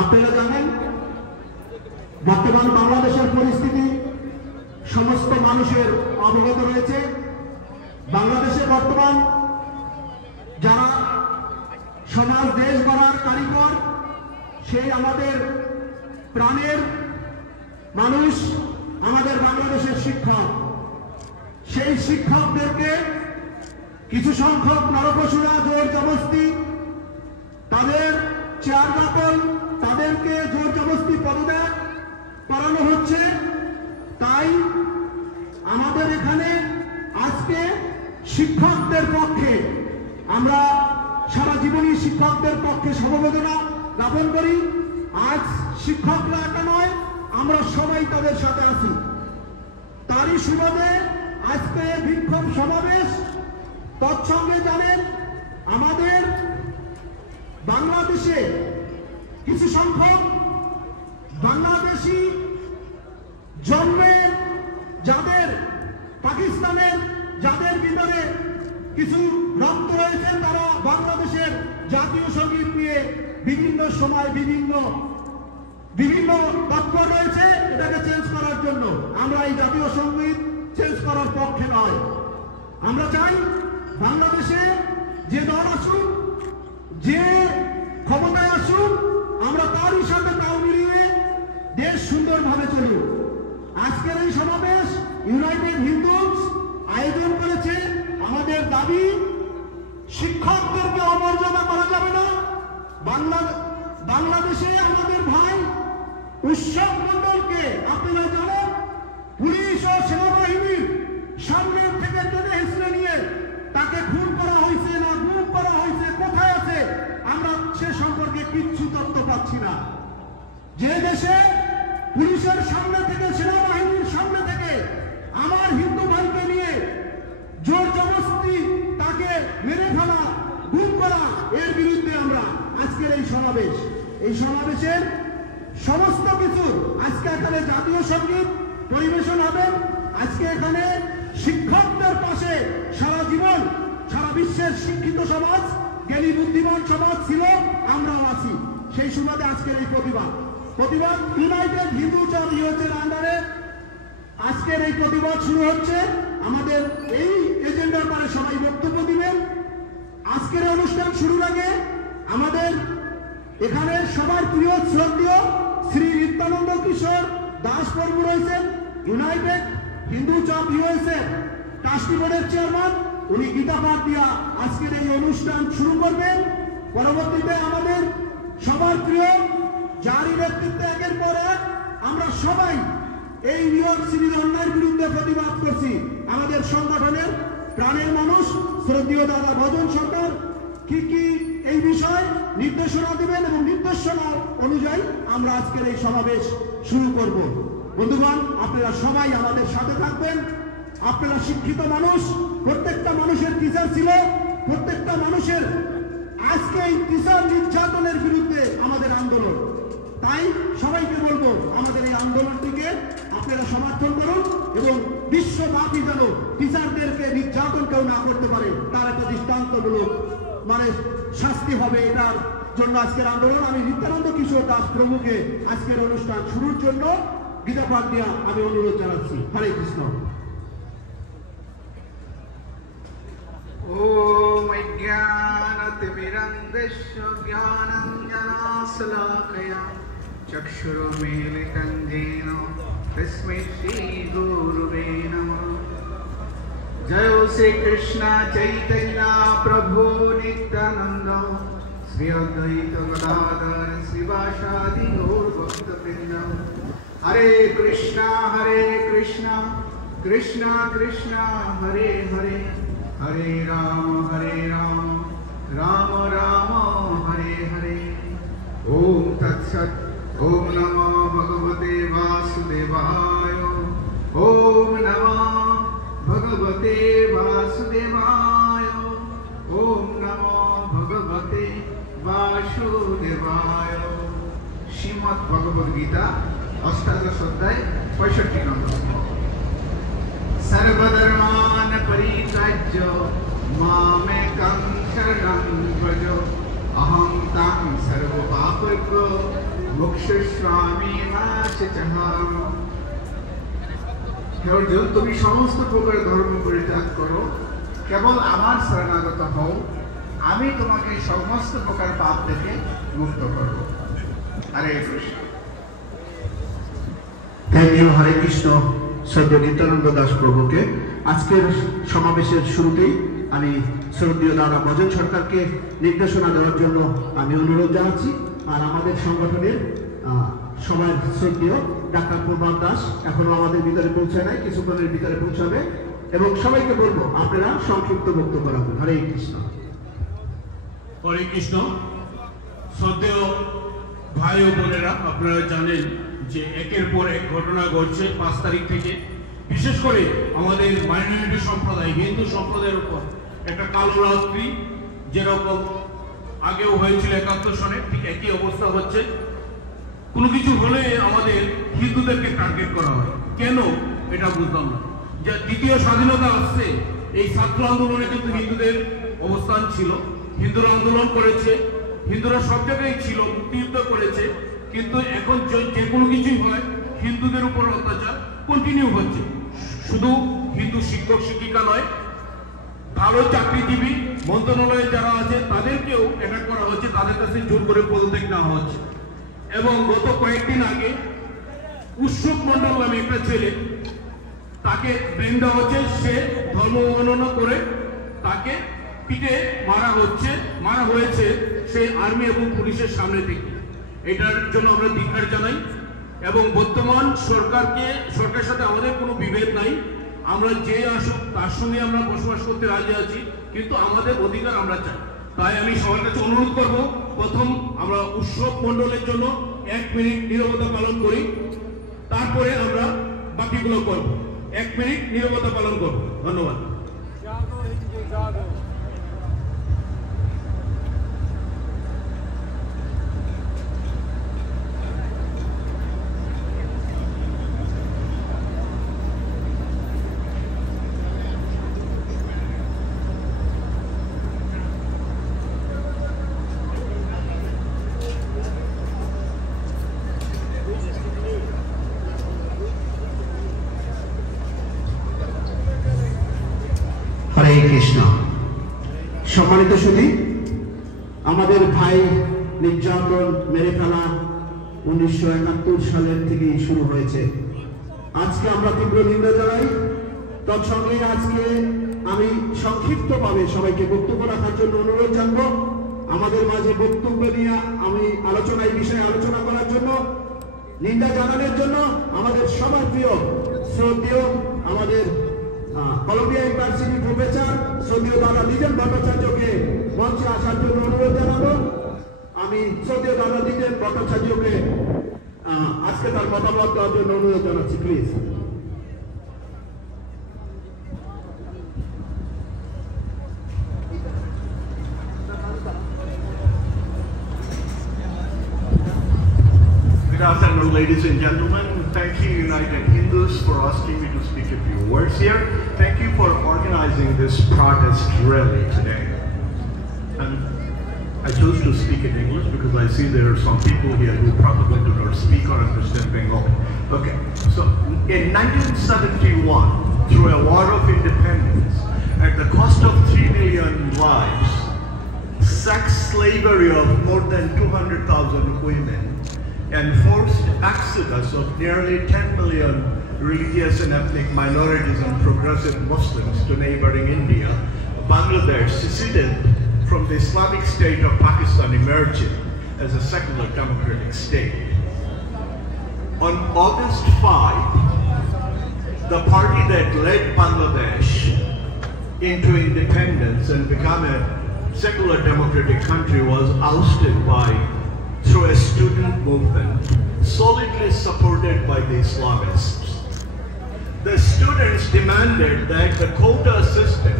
আপনারা জানেন বর্তমান বাংলাদেশের পরিস্থিতি সমস্ত মানুষের অবগত রয়েছে। বাংলাদেশে বর্তমান যারা সমাজ দেশ গড়ার কারিগর, সেই আমাদের প্রাণের মানুষ, আমাদের বাংলাদেশের শিক্ষক, সেই শিক্ষকদেরকে কিছু সংখ্যক নরপশুরা জোর জবরদস্তি তাদের চেয়ার দখল, তাদেরকে জোর জবরদস্তি পদত্যাগ করানো হচ্ছে। তাই আমাদের এখানে আজকে শিক্ষকদের পক্ষে আমরা সারা জীবনী শিক্ষকদের পক্ষে সমবেদনা জ্ঞাপন করি। আজ শিক্ষকরা একা নয়, আমরা সবাই তাদের সাথে আছি। তারই সুবাদে আজকে বিক্ষোভ সমাবেশ। তৎসঙ্গে জানেন আমাদের বাংলাদেশে কিছু সংখ্যক বাংলাদেশি জন্মে যাদের পাকিস্তানের যাদের ভিতরে কিছু রক্ত রয়েছে, তারা বাংলাদেশের জাতীয় সঙ্গীত নিয়ে বিভিন্ন সময় বিভিন্ন তৎপর রয়েছে এটাকে চেঞ্জ করার জন্য। আমরা এই জাতীয় সঙ্গীত চেঞ্জ করার পক্ষে নয়। আমরা চাই বাংলাদেশে যে দল আসুক, যে ক্ষমতায় আসুক, আমরা তারই সাথে তাল মিলিয়ে দেশ সুন্দরভাবে চলুক। আজকের এই সমাবেশ ইউনাইটেড হিন্দুস আয়োজন করেছে। আমাদের দাবি, শিক্ষকদেরকে অমর্যাদা করা যাবে না। বাংলাদেশে আমাদের ভাই উৎসব মন্ডলকে আপনারা জানেন পুলিশ ও সেনাবাহিনীর সামনের থেকে টেনে হিসেবে নিয়ে তাকে খুন করা হয়েছে না গুম করা হয়েছে, কোথায় আছে আমরা সে সম্পর্কে কিচ্ছু তথ্য পাচ্ছি না। যে দেশে পুলিশের সামনে থেকে, সেনাবাহিনীর সামনে থেকে আমার হিন্দু ভাইকে নিয়ে জোর জবরদস্তি তাকে মেরে ফেলা, গুম করা, এর বিরুদ্ধে আমরা আজকের এই সমাবেশের সমস্ত কিছু আজকে এখানে জাতীয় সঙ্গীত পরিবেশন হবে। আজকে এখানে শিক্ষকদের পাশে সারা জীবন সারা বিশ্বের শিক্ষিত সমাজ, জ্ঞানী বুদ্ধিমান সমাজ ছিল, আমরাও আছি। সেই সুবাদে আজকের এই প্রতিবাদ ইউনাইটেড হিন্দু ইউথের আন্ডারে আজকের এই প্রতিবাদ শুরু হচ্ছে। আমাদের এই এজেন্ডার পরে সবাই বক্তব্য দিবেন। আজকের অনুষ্ঠান শুরুর আগে আমাদের এখানে সবার প্রিয় শ্রদ্ধেয় শ্রী নিত্যানন্দ কিশোর দাস প্রভু রয়েছেন, ইউনাইটেড হিন্দু চক ইউএসএ ট্রাস্টি বোর্ডের চেয়ারম্যান। উনি গীতা পাঠ দিয়া আজকের এই অনুষ্ঠান শুরু করবেন। পরবর্তীতে আমাদের সবার প্রিয়, যারই নেতৃত্বে একের পর এক আমরা সবাই এই নিউ ইয়র্ক সিটির অন্যায়ের বিরুদ্ধে প্রতিবাদ করছি, আমাদের সংগঠনের প্রাণের মানুষ শ্রদ্ধেয় দাদা ভজন সরকার কি এই বিষয় নির্দেশনা দেবেন এবং নির্দেশনা অনুযায়ী আমরা আজকের এই সমাবেশ শুরু করব। বন্ধুগণ, আপনারা সবাই আমাদের সাথে থাকবেন। আপনারা শিক্ষিত মানুষ, প্রত্যেকটা মানুষের টিচার ছিল, প্রত্যেকটা মানুষের আজকে এই টিচার নির্যাতনের বিরুদ্ধে আমাদের আন্দোলন। তাই সবাইকে বলবো আমাদের এই আন্দোলনটিকে আপনারা সমর্থন করুন এবং বিশ্বব্যাপী যেন টিচারদেরকে নির্যাতন কেউ না করতে পারে তার একটা দৃষ্টান্তমূলক শাস্তি হবে। এটার জন্য আজকের আন্দোলন। আমি নিত্যানন্দ কিশোর দাস প্রভুকে আজকের অনুষ্ঠান শুরুর জন্য গীতা পাঠ দিয়া আমি অনুরোধ জানাচ্ছি। হরে কৃষ্ণ। ओम ज्ञानतिमिरन्धस्य ज्ञानाञ्जनशलाकया चक्षुरुन्मीलितं येन तस्मै श्रीगुरुवे नमः। जय श्री कृष्ण चैतन्य प्रभु नित्यानंद श्री अद्वैत गदाधर श्रीवासादि गौर भक्तवृंद। हरे कृष्णा कृष्णा कृष्णा हरे हरे, हरे राम राम राम हरे हरे। ओम तत्सत। ओम नमो भगवते वासुदेवाय। ओम नमो भगवते वासुदेवाय। ओम नमो भगवते वासुदेवाय। श्रीमद् भगवद गीता अष्टादश अध्याय 65 नंबर। सर्वधर्मान् परित्यज्य मामेकं शरणं व्रज अहं तां सर्वपापेभ्यो मोक्षयिष्यामि मा शुचः। হে অর্জুন, তুমি সমস্ত প্রকার ধর্ম পরিত্যাগ করো, কেবল আমার শরণাগত হও, আমি তোমাকে সমস্ত প্রকার পাপ থেকে মুক্ত করব। হরে কৃষ্ণ। থ্যাংক ইউ হরে কৃষ্ণ শ্রদ্ধেয় নিত্যানন্দ দাস প্রভুকে। আজকের সমাবেশের শুরুতেই আমি শ্রদ্ধেয় দাদা ভজন সরকারকে নির্দেশনা দেওয়ার জন্য আমি অনুরোধ জানাচ্ছি। আর আমাদের সংগঠনের সবাই শ্রদ্ধেয় ডাক্তার প্রভাত দাস এখনো আমাদের ভিতরে পৌঁছায় নাই, কিছুক্ষণের ভিতরে পৌঁছাবে, এবং সবাইকে বলবো আপনারা সংক্ষিপ্ত বক্তব্য রাখুন। হরে কৃষ্ণ। হরে কৃষ্ণ। শ্রদ্ধেয় ভাই ও বোনেরা, আপনারা জানেন যে একের পর এক ঘটনা ঘটছে 5 তারিখ থেকে। বিশেষ করে আমাদের মাইনরিটি সম্প্রদায়, হিন্দু সম্প্রদায়ের উপর একটা কালো রাত্রি, যেরকম আগেও হয়েছিল 71 সনে, ঠিক একই অবস্থা হচ্ছে। কোনো কিছু হলে আমাদের হিন্দুদেরকে টার্গেট করা হয়, কেন এটা বুঝলাম না। যে দ্বিতীয় স্বাধীনতা আসছে, এই ছাত্র আন্দোলনে কিন্তু হিন্দুদের অবস্থান ছিল, হিন্দুরা আন্দোলন করেছে, হিন্দুরা সব জায়গায় ছিল, মুক্তিযুদ্ধ করেছে, কিন্তু এখন যে কোনো কিছুই হয় হিন্দুদের উপর অত্যাচার কন্টিনিউ হচ্ছে। শুধু হিন্দু শিক্ষক শিক্ষিকা নয়, ভালো চাকরিজীবী মন্ত্রণালয়ে যারা আছে তাদেরকেও অ্যাটাক করা হচ্ছে, তাদের কাছে জোর করে পদত্যাগ নেওয়া হচ্ছে। এবং গত কয়েকদিন আগে উৎসব মন্ডল নামে একটা ছেলে, তাকে ব্রেন দেওয়া হচ্ছে, সে ধর্ম অবমাননা করে তাকে পিঠে মারা হয়েছে সেই আর্মি এবং পুলিশের সামনে থেকে। এটার জন্য আমরা ধিক্কার জানাই এবং বর্তমান সরকারের সাথে আমাদের কোনো বিভেদ নাই। আমরা যে আসুক তার সঙ্গে আমরা বসবাস করতে রাজি আছি, কিন্তু আমাদের অধিকার আমরা চাই। তাই আমি সবার কাছে অনুরোধ করব, প্রথম আমরা উৎসব মণ্ডলের জন্য 1 মিনিট নীরবতা পালন করি, তারপরে আমরা বাকিগুলো করব। 1 মিনিট নীরবতা পালন করব। ধন্যবাদ। হরে কৃষ্ণ। সম্মানিত সুধী, আমাদের ভাই নির্যাতন মেরে ফেলা 1971 সালের থেকেই শুরু হয়েছে। আজকে আমরা তীব্র নিন্দা জানাই। তৎসঙ্গে আজকে আমি সংক্ষিপ্তভাবে সবাইকে বক্তব্য রাখার জন্য অনুরোধ জানাবো। আমাদের মাঝে বক্তব্য নিয়ে আমি বিষয়ে আলোচনা করার জন্য, নিন্দা জানানোর জন্য আমাদের সবার প্রিয় শ্রদ্ধেয় আমাদের কলম্বিয়া ইউনিভার্সিটি প্রফেসর শ্রদ্ধেয় দাদা দ্বিজেন ভট্টাচার্যকে মঞ্চে আসার জন্য অনুরোধ জানাবো। আমি শ্রদ্ধেয় দাদা দ্বিজেন ভট্টাচার্যকে আজকে তার মতামত দেওয়ার জন্য অনুরোধ জানাচ্ছি, please. Good afternoon, ladies and gentlemen. Thank you, United Hindus, for asking me to speak a few words here. Thank you for organizing this protest rally today. And I chose to speak in English because I see there are some people here who probably do not speak or understand Bengali. Okay, so in 1971, through a war of independence, at the cost of 3 million lives, sex slavery of more than 200,000 women, and forced exodus of nearly 10 million religious and ethnic minorities and progressive Muslims to neighboring India, Bangladesh seceded from the Islamic State of Pakistan, emerging as a secular democratic state. On August 5, the party that led Bangladesh into independence and become a secular democratic country was ousted through a student movement solidly supported by the Islamists. The students demanded that the quota system,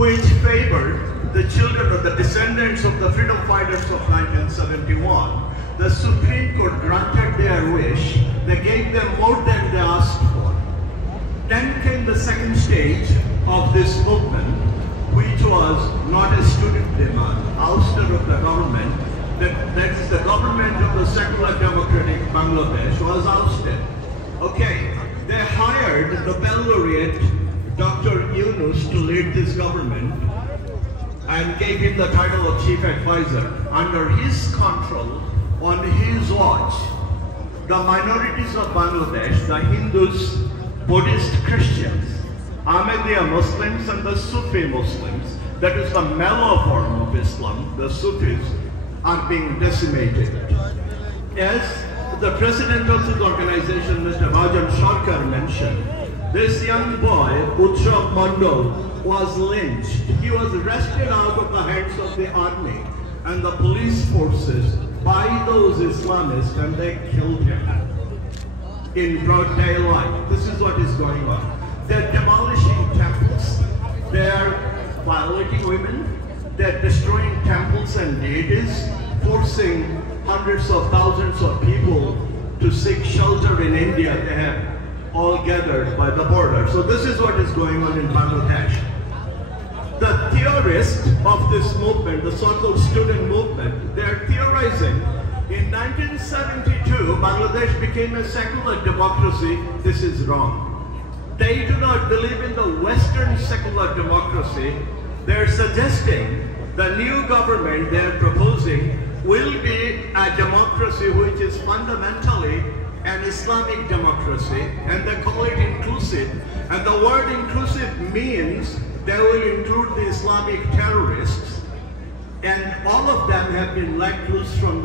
which favored the children of the descendants of the freedom fighters of 1971, the Supreme Court granted their wish. They gave them more than they asked for. Then came the second stage of this movement, which was not a student demand, ouster of the government, that is the government of the secular democratic Bangladesh was ousted. Okay, they hired Nobel laureate Dr. Yunus to lead this government and gave him the title of chief advisor. Under his control, on his watch, the minorities of Bangladesh, the Hindus, Buddhist Christians, Ahmadiyya Muslims and the Sufi Muslims, that is the mellow form of Islam, the Sufis, are being decimated. As the president of this organization, Mr. Bhajan Sarkar, mentioned, this young boy, Utsav Mandal, was lynched. He was wrested out of the hands of the army and the police forces by those Islamists, and they killed him in broad daylight. This is what is going on. They're demolishing temples, they're violating women, they're destroying temples and deities, forcing hundreds of thousands of people to seek shelter in India. They have all gathered by the border. So this is what is going on in Bangladesh. The theorists of this movement, the so-called student movement, they are theorizing in 1972, Bangladesh became a secular democracy. This is wrong. They do not believe in the Western secular democracy. They're suggesting the new government they're proposing will be a democracy which is fundamentally an Islamic democracy, and they call it inclusive. And the word inclusive means they will include the Islamic terrorists, and all of them have been let loose from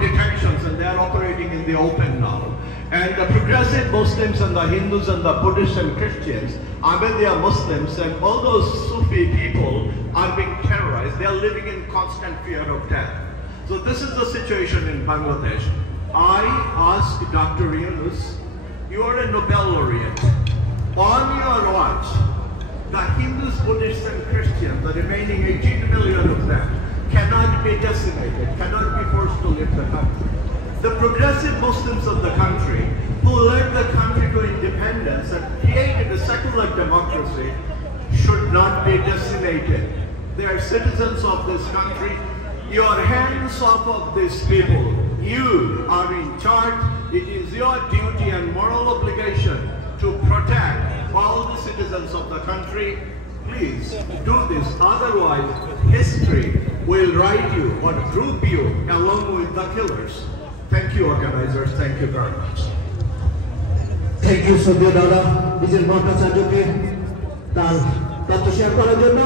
detections, and they are operating in the open now. And the progressive Muslims and the Hindus and the Buddhists and Christians, Ahmadiyya Muslims and all those Sufi people are being terrorized. They are living in constant fear of death. So this is the situation in Bangladesh. I asked Dr. Yunus, you are a Nobel laureate. On your watch, the Hindus, Buddhists and Christians, the remaining 18 million of them, cannot be decimated, cannot be forced to leave the country. The progressive Muslims of the country, who led the country to independence and created a secular democracy, should not be decimated. They are citizens of this country. Your hands off of these people. You are in charge. It is your duty and moral obligation to protect all the citizens of the country. Please do this, otherwise history will write you or group you along with the killers. Thank you, organizers. Thank you very much. Thank you, Sudhir Dada, Vijay Bhattacharya, তার তথ্য share করার জন্য।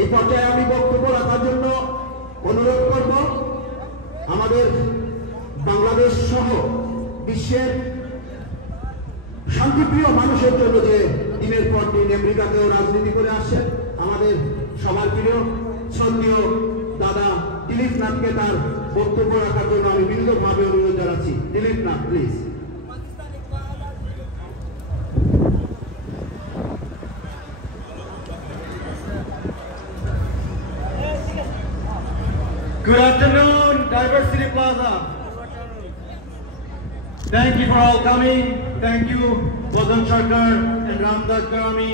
এই পর্যায়ে আমি বক্তব্য রাখার জন্য অনুরোধ করব আমাদের বাংলাদেশ সহ বিশ্বের শান্তিপ্রিয় মানুষের জন্য, যে দিনের পর দিন আমেরিকাতেও রাজনীতি করে আসছেন, আমাদের সবার প্রিয় শ্রদ্ধেয় দাদা দিলীপ নাথকে তার বক্তব্য রাখার জন্য আমি বিনীতভাবে অনুরোধ জানাচ্ছি। Dilip Nath, please. Good afternoon, Diversity Plaza. Thank you for all coming. Thank you, Bhajan Sarkar and Ramdas Garami,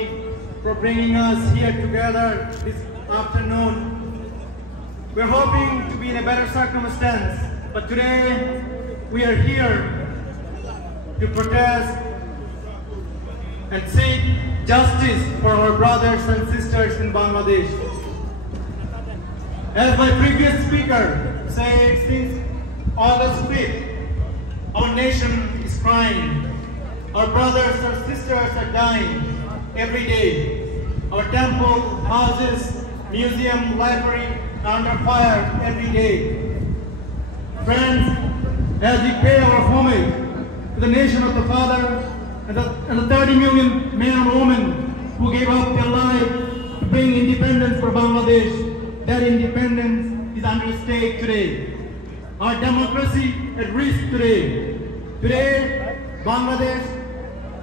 for bringing us here together this afternoon. We're hoping to be in a better circumstance, but today we are here to protest and seek justice for our brothers and sisters in Bangladesh. As my previous speaker said, since August 5th, our nation is crying. Our brothers and sisters are dying every day. Our temples, houses, museum, library are under fire every day. Friends, as we pay our homage to the nation of the Father and the 30 million men and women who gave up their life to bring independence for Bangladesh, that independence is under stake today. Our democracy at risk today. Today, Bangladesh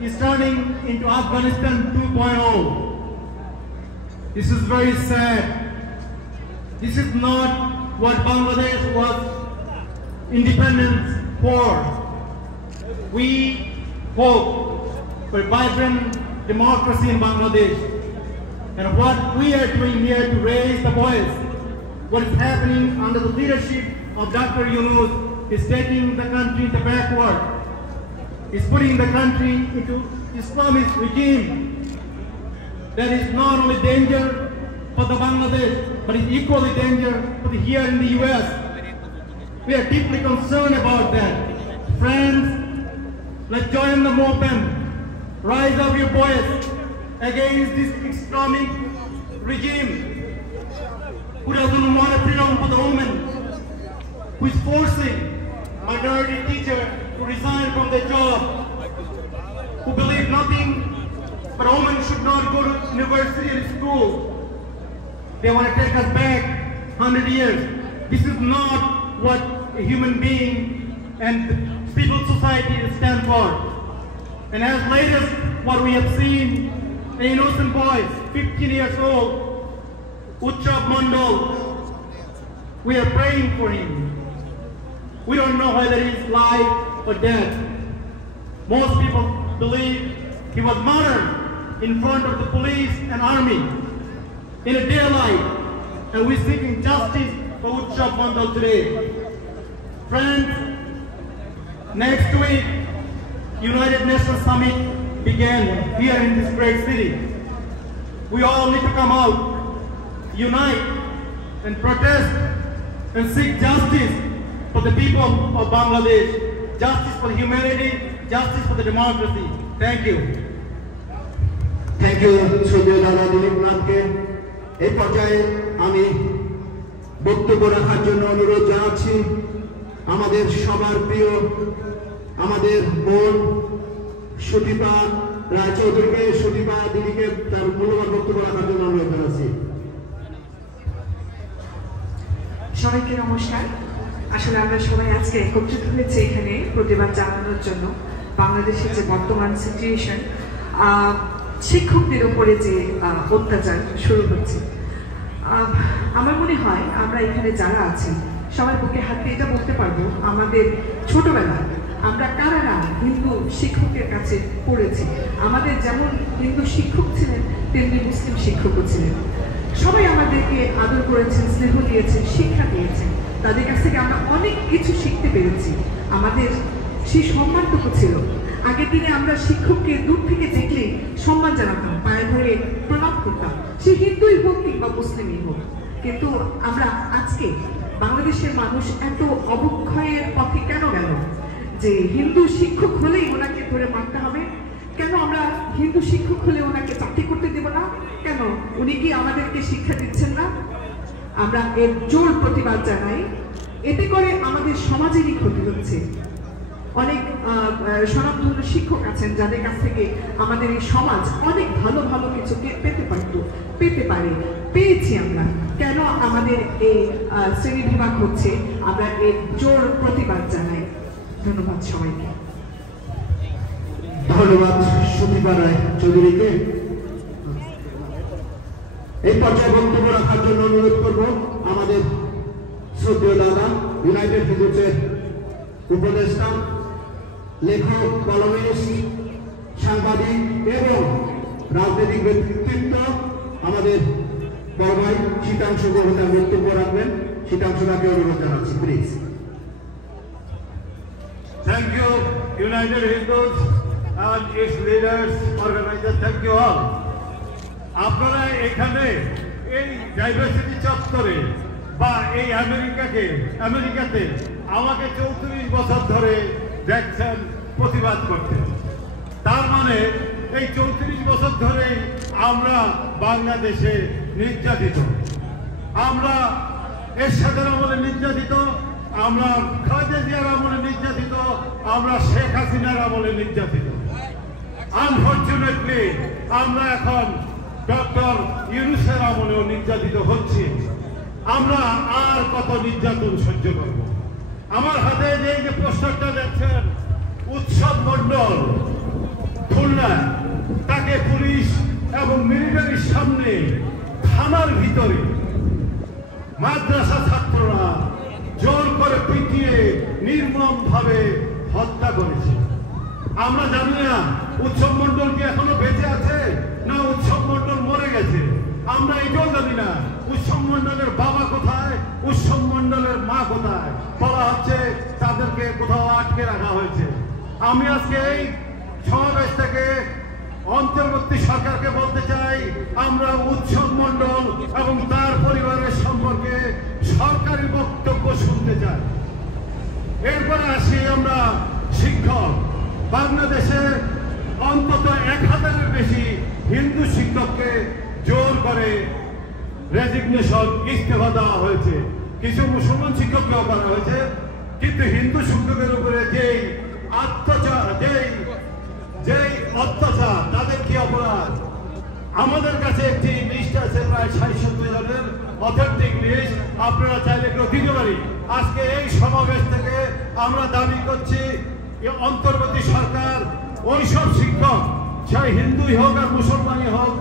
is turning into Afghanistan 2.0. This is very sad. This is not what Bangladesh was independence for. We hope for vibrant democracy in Bangladesh. And what we are doing here to raise the voice, what is happening under the leadership of Dr. Yunus is taking the country to backward, is putting the country into Islamist regime that is not only danger for the Bangladesh, but is equally danger for the here in the US. We are deeply concerned about that. Friends, let's join the movement. Rise up your voice against this Islamic regime who doesn't want freedom for the women, who is forcing minority teachers to resign from their job, who believe nothing but women should not go to university and school. They want to take us back 100 years. This is not what a human being and civil society stands for. And as latest what we have seen, an innocent boy, 15 years old, Utsav Mandal, we are praying for him. We don't know whether he's alive or dead. Most people believe he was murdered in front of the police and army in a daylight, and we're seeking justice for Utsav Mandal today. Friends, next week, United Nations Summit began here in this great city. We all need to come out, unite, and protest and seek justice for the people of Bangladesh, justice for humanity, justice for the democracy. Thank you. Thank you, শ্রদ্ধেয় দাদা দিলীপ নাথকে। এই পর্যায়ে আমি বক্তব্য রাখার জন্য অনুরোধ জানাচ্ছি আমাদের সবার প্রিয় আমাদের বোন সুদীপা রায়চৌধুরীকে, সুদীপা দিদিকে তার মূল্যবান বক্তব্য রাখার জন্য অনুরোধ জানাচ্ছি। সবাইকে নমস্কার। আসলে আমরা সবাই আজকে একত্রিত হয়েছে এখানে প্রতিবাদ জানানোর জন্য বাংলাদেশের যে বর্তমান সিচুয়েশন, শিক্ষকদের উপরে যে অত্যাচার শুরু হচ্ছে। আমার মনে হয় আমরা এখানে যারা আছি সবাই বুকে হাত দিয়ে এটা বলতে পারবো, আমাদের ছোটবেলায় আমরা কারা হিন্দু শিক্ষকের কাছে পড়েছি। আমাদের যেমন হিন্দু শিক্ষক ছিলেন তেমনি মুসলিম শিক্ষকও ছিলেন। সবাই আমাদেরকে আদর করেছেন, স্নেহ দিয়েছেন, শিক্ষা দিয়েছেন। তাদের কাছ থেকে আমরা অনেক কিছু শিখতে পেরেছি। আমাদের সেই সম্মানটুকু ছিল। আগের দিনে আমরা শিক্ষককে দূর থেকে দেখলেই সম্মান জানাতাম, পায়ে ধরে প্রণাম করতাম, সে হিন্দুই হোক কিংবা মুসলিমই হোক। কিন্তু আমরা আজকে বাংলাদেশের মানুষ এত অবক্ষয়ের পথে কেন গেল যে হিন্দু শিক্ষক হলেই ওনাকে ধরে মারতে হবে? কেন আমরা হিন্দু শিক্ষক হলে ওনাকে চাকরি করতে দেব না? কেন উনি কি আমাদেরকে শিক্ষা দিচ্ছেন না? আমরা এর জোর প্রতিবাদ জানাই। এতে করে আমাদের সমাজেরই ক্ষতি হচ্ছে। অনেক স্বনামধন্য শিক্ষক আছেন যাদের কাছ থেকে আমাদের এই সমাজ অনেক ভালো ভালো কিছু পেতে পারে, পেয়েছি আমরা। কেন আমাদের এই শ্রেণী বিভাগ হচ্ছে? আমরা এর জোর প্রতিবাদ জানাই। ধন্যবাদ সবাইকে। ধন্যবাদ সুদীপা রায় চৌধুরীকে। এই পর্যায়ে বক্তব্য রাখার জন্য অনুরোধ করব আমাদের শ্রদ্ধেয় দাদা, ইউনাইটেড হিন্দুসের উপদেষ্টা, লেখক, কলমিস্ট, সাংবাদিক এবং রাজনৈতিক ব্যক্তিত্ব আমাদের বড় ভাই শীতাংশু তার বক্তব্য রাখবেন। শীতাংশুদাকে অনুরোধ জানাচ্ছি, please. Thank you, United Hindus and its leaders, organizers. Thank you all. আপনারা এখানে এই ডাইভার্সিটি চত্বরে বা এই আমেরিকাতে আমাকে 34 বছর ধরে দেখছেন প্রতিবাদ করতে। তার মানে এই 34 বছর ধরে আমরা বাংলাদেশে নির্যাতিত, আমরা এরশাদের আমলে নির্যাতিত, আমরা খালেদা জিয়ার আমলে নির্যাতিত, আমরা শেখ হাসিনার আমলে নির্যাতিত। আনফরচুনেটলি আমরা এখন ডক্টর ইউনূসের আমলেও নির্যাতিত হচ্ছি। আমরা আর কত নির্যাতন সহ্য করব? আমার হাতে যে পোস্টারটা দেখছেন, উৎসব মণ্ডল খুলনা, তাকে পুলিশ এবং মিলিটারির সামনে থানার ভিতরে মাদ্রাসা ছাত্ররা জোর করে পিটিয়ে নির্মমভাবে হত্যা করেছে। আমরা জানি না উৎসব মণ্ডল কি এখনো বেঁচে আছে না উৎসব মণ্ডল মরে গেছে। আমরা এটাও জানি না উৎসব মণ্ডলের বাবা কোথায়, উৎসব মণ্ডলের মা কোথায়। বলা হচ্ছে তাদেরকে কোথাও আটকে রাখা হয়েছে। আমি আজকে এই সমাবেশ থেকে অন্তর্বর্তী সরকারকে বলতে চাই, আমরা উৎসব মণ্ডল এবং তার পরিবারের সম্পর্কে সরকারি বক্তব্য শুনতে চাই। এরপরে আসি আমরা শিক্ষক। বাংলাদেশে অন্তত 1000-এর বেশি হিন্দু শিক্ষককে জোর করে রেজিগনেশন, ইস্তফা দেওয়া হয়েছে। কিছু মুসলমান শিক্ষককেও করা হয়েছে, কিন্তু হিন্দু শিক্ষকের উপরে যেই অত্যাচার, যেই অত্যাচার, তাদের কি অপরাধ? আমাদের কাছে একটি লিস্ট আছে প্রায় 60-70 জনের অথেন্টিক লিস্ট, আপনারা চাইলে কেউ দিতে পারি। আজকে এই সমাবেশ থেকে আমরা দাবি করছি অন্তর্বর্তী সরকার ওইসব শিক্ষক, সেই হিন্দুই হোক আর মুসলমানই হোক,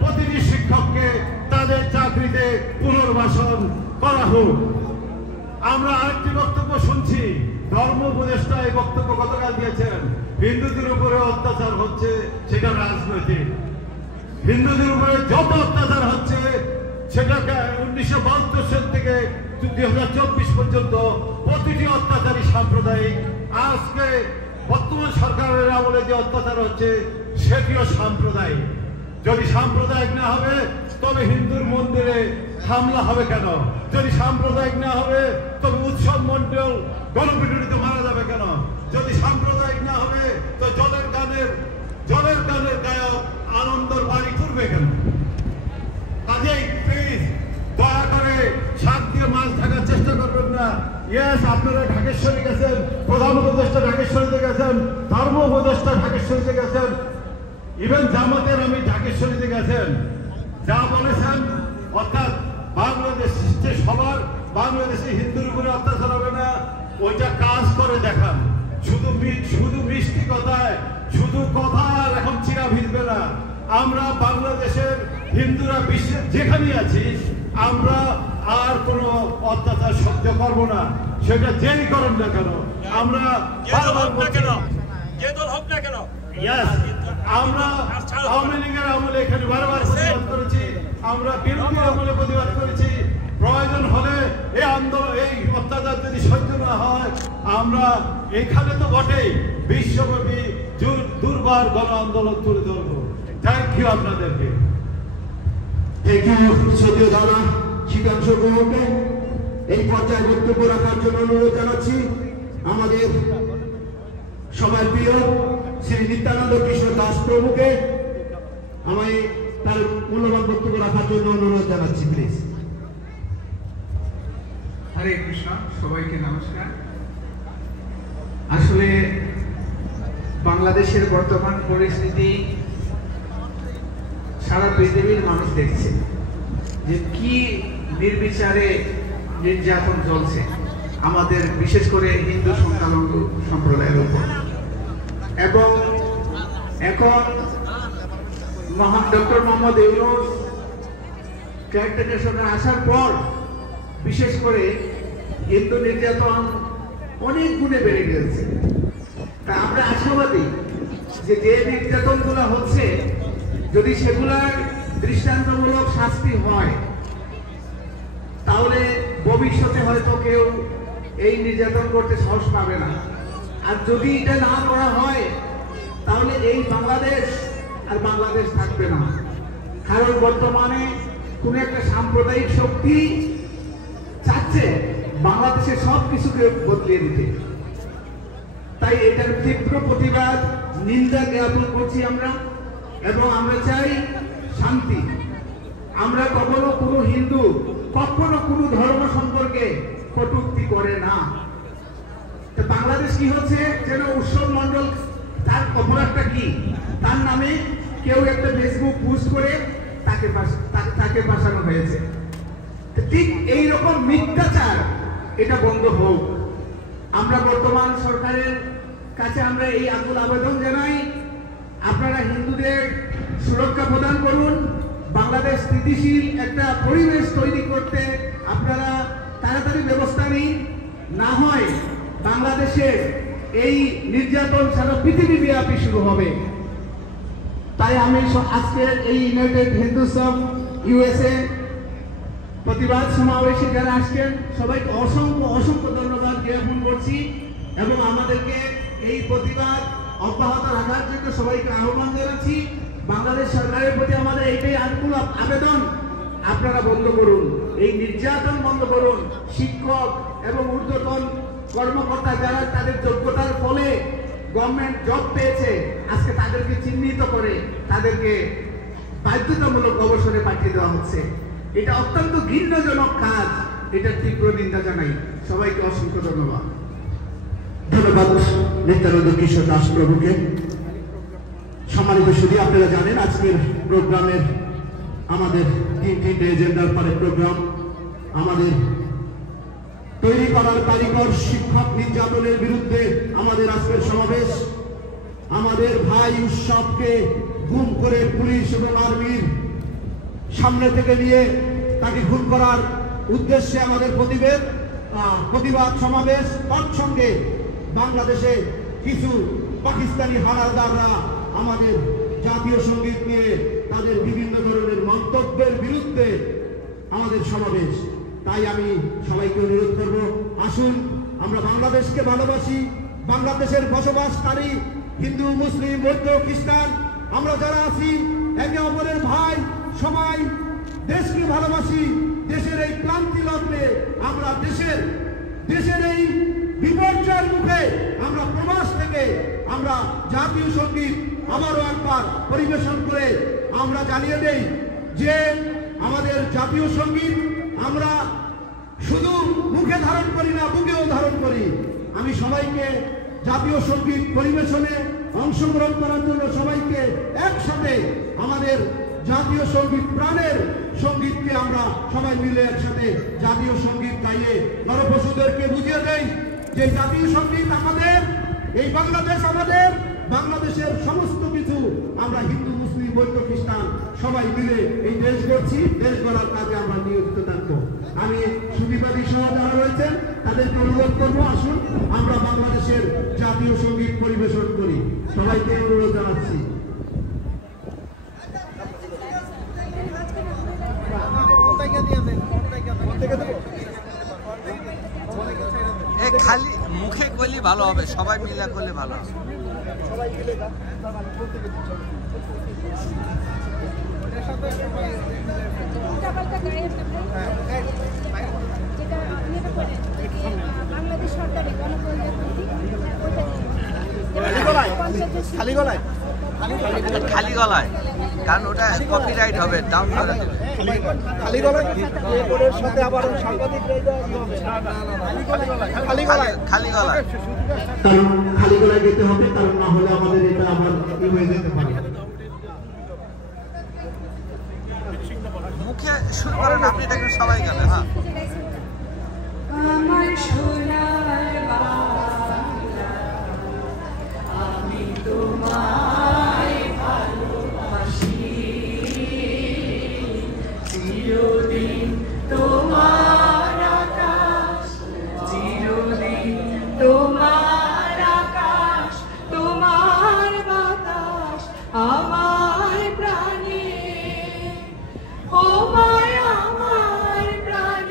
প্রতিটি শিক্ষককে তাদের চাকরিতে পুনর্বাসন করা হোক। আমরা আরেকটি বক্তব্য শুনছি, ধর্ম উপদেষ্টা এই বক্তব্য গতকাল দিয়েছেন, হিন্দুদের উপরে অত্যাচার হচ্ছে, সেটা রাজনৈতিক। হিন্দুদের উপরে যত অত্যাচার হচ্ছে সেটাকে 1972 সাল থেকে 2024 পর্যন্ত প্রতিটি অত্যাচারী সাম্প্রদায়িক। আজকে বর্তমান সরকারের আমলে যে অত্যাচার হচ্ছে সেটিও সাম্প্রদায়িক। যদি সাম্প্রদায়িক না হবে তবে হিন্দুর মন্দিরে হামলা হবে কেন? যদি সাম্প্রদায়িক না হবে তবে উৎসব মণ্ডল গণপিটুনিতে মারা যাবে কেন? যদি সাম্প্রদায়িক না হবে তো জলের গানের গায়ক আনন্দর বাড়ি করবে কেন? কাজেই প্লিজ দয়া করে শাক দিয়ে মাছ থাকার চেষ্টা করবেন না। ইয়েস, আপনারা ঢাকেশ্বরী গেছেন, প্রধান উপদেষ্টা ঢাকেশ্বরীতে গেছেন, ধর্ম উপদেষ্টা ঢাকেশ্বরীতে গেছেন, ইভেন জামাতের আমি ঢাকেশ্বরীতে গেছেন। যা বলেছেন অর্থাৎ বাংলাদেশ সবার বাংলাদেশে হিন্দুর উপরে অত্যাচার হবে না, ওইটা কাজ করে দেখান। শুধু মিষ্টি কথায়, শুধু কথা আর এখন চিরা ভিজবে না। আমরা বাংলাদেশের হিন্দুরা বিশ্বের যেখানেই আছি, আমরা আর কোনো অত্যাচার সহ্য করব না, সেটা যেই করেন না কেন। আমরা আমরা আওয়ামী লীগের আমলে এখানে বারবার প্রতিবাদ করেছি, আমরা বিরোধী আমলে প্রতিবাদ করেছি। প্রয়োজন হলে এই আন্দোলন, এই অত্যাচার যদি সহ্য না হয়, আমরা এখানে তো বটেই বিশ্বব্যাপী দুর্বার গণ আন্দোলন তুলে ধরবো। থ্যাংক ইউ আপনাদেরকে। থ্যাংক ইউ সতীয় দাদা শীতাংশ গ্রহণকে এই পর্যায়ে বক্তব্য রাখার জন্য অনুরোধ জানাচ্ছি আমাদের সবার প্রিয় শ্রী নিত্যানন্দ কৃষ্ণ দাস প্রভুকে। আমায় তার মূল্যবান বক্তব্য রাখার জন্য অনুরোধ জানাচ্ছি, প্লিজ। হরে কৃষ্ণ, সবাইকে নমস্কার। আসলে বাংলাদেশের বর্তমান পরিস্থিতি সারা পৃথিবীর মানুষ দেখছে যে কি নির্বিচারে নির্যাতন চলছে আমাদের বিশেষ করে হিন্দু সংখ্যালঘু সম্প্রদায়ের উপর। এবং এখন ডক্টর মোহাম্মদ ইউনূস কেয়ারটেকার সরকার আসার পর বিশেষ করে হিন্দু নির্যাতন অনেক গুণে বেড়ে গেছে। তা আমরা আশাবাদী যে নির্যাতনগুলো হচ্ছে, যদি সেগুলার দৃষ্টান্তমূলক শাস্তি হয়, তাহলে ভবিষ্যতে হয়তো কেউ এই নির্যাতন করতে সাহস পাবে না। আর যদি এটা না করা হয়, তাহলে এই বাংলাদেশ আর বাংলাদেশ থাকবে না। কারণ বর্তমানে কোন একটা সাম্প্রদায়িক শক্তি চাচ্ছে বাংলাদেশের সব কিছুকে বদলিয়ে দিতে। তাই এটার তীব্র প্রতিবাদ, নিন্দা জ্ঞাপন করছি আমরা। এবং আমরা চাই শান্তি। আমরা কখনো কোনো হিন্দু কখনো কোনো ধর্ম সম্পর্কে কটূক্তি করে না। বাংলাদেশ কি হচ্ছে যেন উৎসব মণ্ডল, তার অপরাধটা কি? তার নামে কেউ একটা ফেসবুক পোস্ট করে তাকে ফাঁসানো হয়েছে। ঠিক এইরকম মিথ্যাচার এটা বন্ধ হোক। আমরা বর্তমান সরকারের কাছে আমরা এই আকুল আবেদন জানাই, আপনারা হিন্দুদের সুরক্ষা প্রদান করুন। বাংলাদেশ স্থিতিশীল একটা পরিবেশ তৈরি করতে আপনারা তাড়াতাড়ি ব্যবস্থা নিন, না হয় বাংলাদেশের এই নির্যাতন সারা পৃথিবী ব্যাপী শুরু হবে। তাই আমি আজকের এই ইউনাইটেড হিন্দু ইউএসএ প্রতিবাদ সমাবেশে যারা আসছেন সবাইকে অসংখ্য অসংখ্য ধন্যবাদ জ্ঞাপন করছি এবং আমাদেরকে এই প্রতিবাদ অব্যাহত রাখার জন্য সবাইকে আহ্বান জানাচ্ছি। বাংলাদেশ সরকারের প্রতি আমাদের এইটাই আকুল আবেদন, আপনারা বন্ধ করুন, এই নির্যাতন বন্ধ করুন। শিক্ষক এবং ঊর্ধ্বতন কর্মকর্তা যারা তাদের যোগ্যতার ফলে গভর্নমেন্ট জব পেয়েছে, আজকে তাদেরকে চিহ্নিত করে তাদেরকে বাধ্যতামূলক অবসরে পাঠিয়ে দেওয়া হচ্ছে। এটা অত্যন্ত ঘৃণ্যজনক কাজ, এটা তীব্র নিন্দা জানাই। সবাইকে অসংখ্য ধন্যবাদ। ধন্যবাদ নিত্যানন্দ কিশোর দাস প্রভুকে। সম্মানিত সুধী, আপনারা জানেন আজকের প্রোগ্রামের আমাদের তিনটি এজেন্ডার পরে প্রোগ্রাম। আমাদের তৈরি করার কারিগর শিক্ষক নির্যাতনের বিরুদ্ধে আমাদের আজকের সমাবেশ। আমাদের ভাই উৎসবকে গুম করে পুলিশ এবং আর্মির সামনে থেকে নিয়ে তাকে খুন করার উদ্দেশ্যে আমাদের প্রতিবাদ সমাবেশ। তৎসঙ্গে বাংলাদেশে কিছু পাকিস্তানি হানাদাররা আমাদের জাতীয় সঙ্গীত নিয়ে তাদের বিভিন্ন ধরনের মন্তব্যের বিরুদ্ধে আমাদের সমাবেশ। তাই আমি সবাইকে অনুরোধ করব, আসুন আমরা বাংলাদেশকে ভালোবাসি। বাংলাদেশের বসবাসকারী হিন্দু, মুসলিম, বৌদ্ধ, খ্রিস্টান আমরা যারা আছি একে অপরের ভাই, সবাই দেশকে ভালোবাসি। দেশের এই ক্লান্তি লগ্নে আমরা দেশের এই বিপর্যয়ের মুখে আমরা প্রবাস থেকে আমরা জাতীয় সঙ্গীত আবারও একবার পরিবেশন করে আমরা জানিয়ে দেই যে আমাদের জাতীয় সঙ্গীত আমরা শুধু মুখে ধারণ করি না, বুকেও ধারণ করি। আমি সবাইকে জাতীয় সঙ্গীত পরিবেশনে অংশগ্রহণ করার জন্য সবাইকে একসাথে আমাদের জাতীয় সঙ্গীত, প্রাণের সঙ্গীতকে আমরা সবাই মিলে একসাথে জাতীয় সঙ্গীত গাইয়ে নরপশুদেরকে বুঝিয়ে দেই যে জাতীয় সঙ্গীত আমাদের, এই বাংলাদেশ আমাদের, বাংলাদেশের সমস্ত কিছু আমরা হিন্দু, মুসলিম, বৌদ্ধ, খ্রিস্টান সবাই মিলে এই দেশ গড়ছি। দেশ গড়ার কাজে আমরা নিয়োজিত থাকবো। আমি সুবিবাদী সহ যারা রয়েছেন তাদেরকে অনুরোধ করবো, আসুন আমরা বাংলাদেশের জাতীয় সঙ্গীত পরিবেশন করি। সবাইকে অনুরোধ জানাচ্ছি। খালি মুখে করলে ভালো হবে, সবাই মিলে করলে ভালো হবে। বাংলাদেশ সরকারের খালি গলায়, কারণ ওটা কপিরাইট হবে, ডাউন করে দেবে। খালি গলায় খালি গলায় যেতে হবে, কারণ না হলে আমাদের এটা আবার হয়ে যেতে পারে। মুখে শুরু করেন আপনি, দেখবেন সবাই গেলে। হ্যাঁ, আমার সোনার বাংলা, আমি তোমায় ভালোবাসি, চিরদিন তোমার আকাশ, চিরদিন তোমার আকাশ, তোমার বাতাস আমার প্রাণে, ও মায় আমার প্রাণে।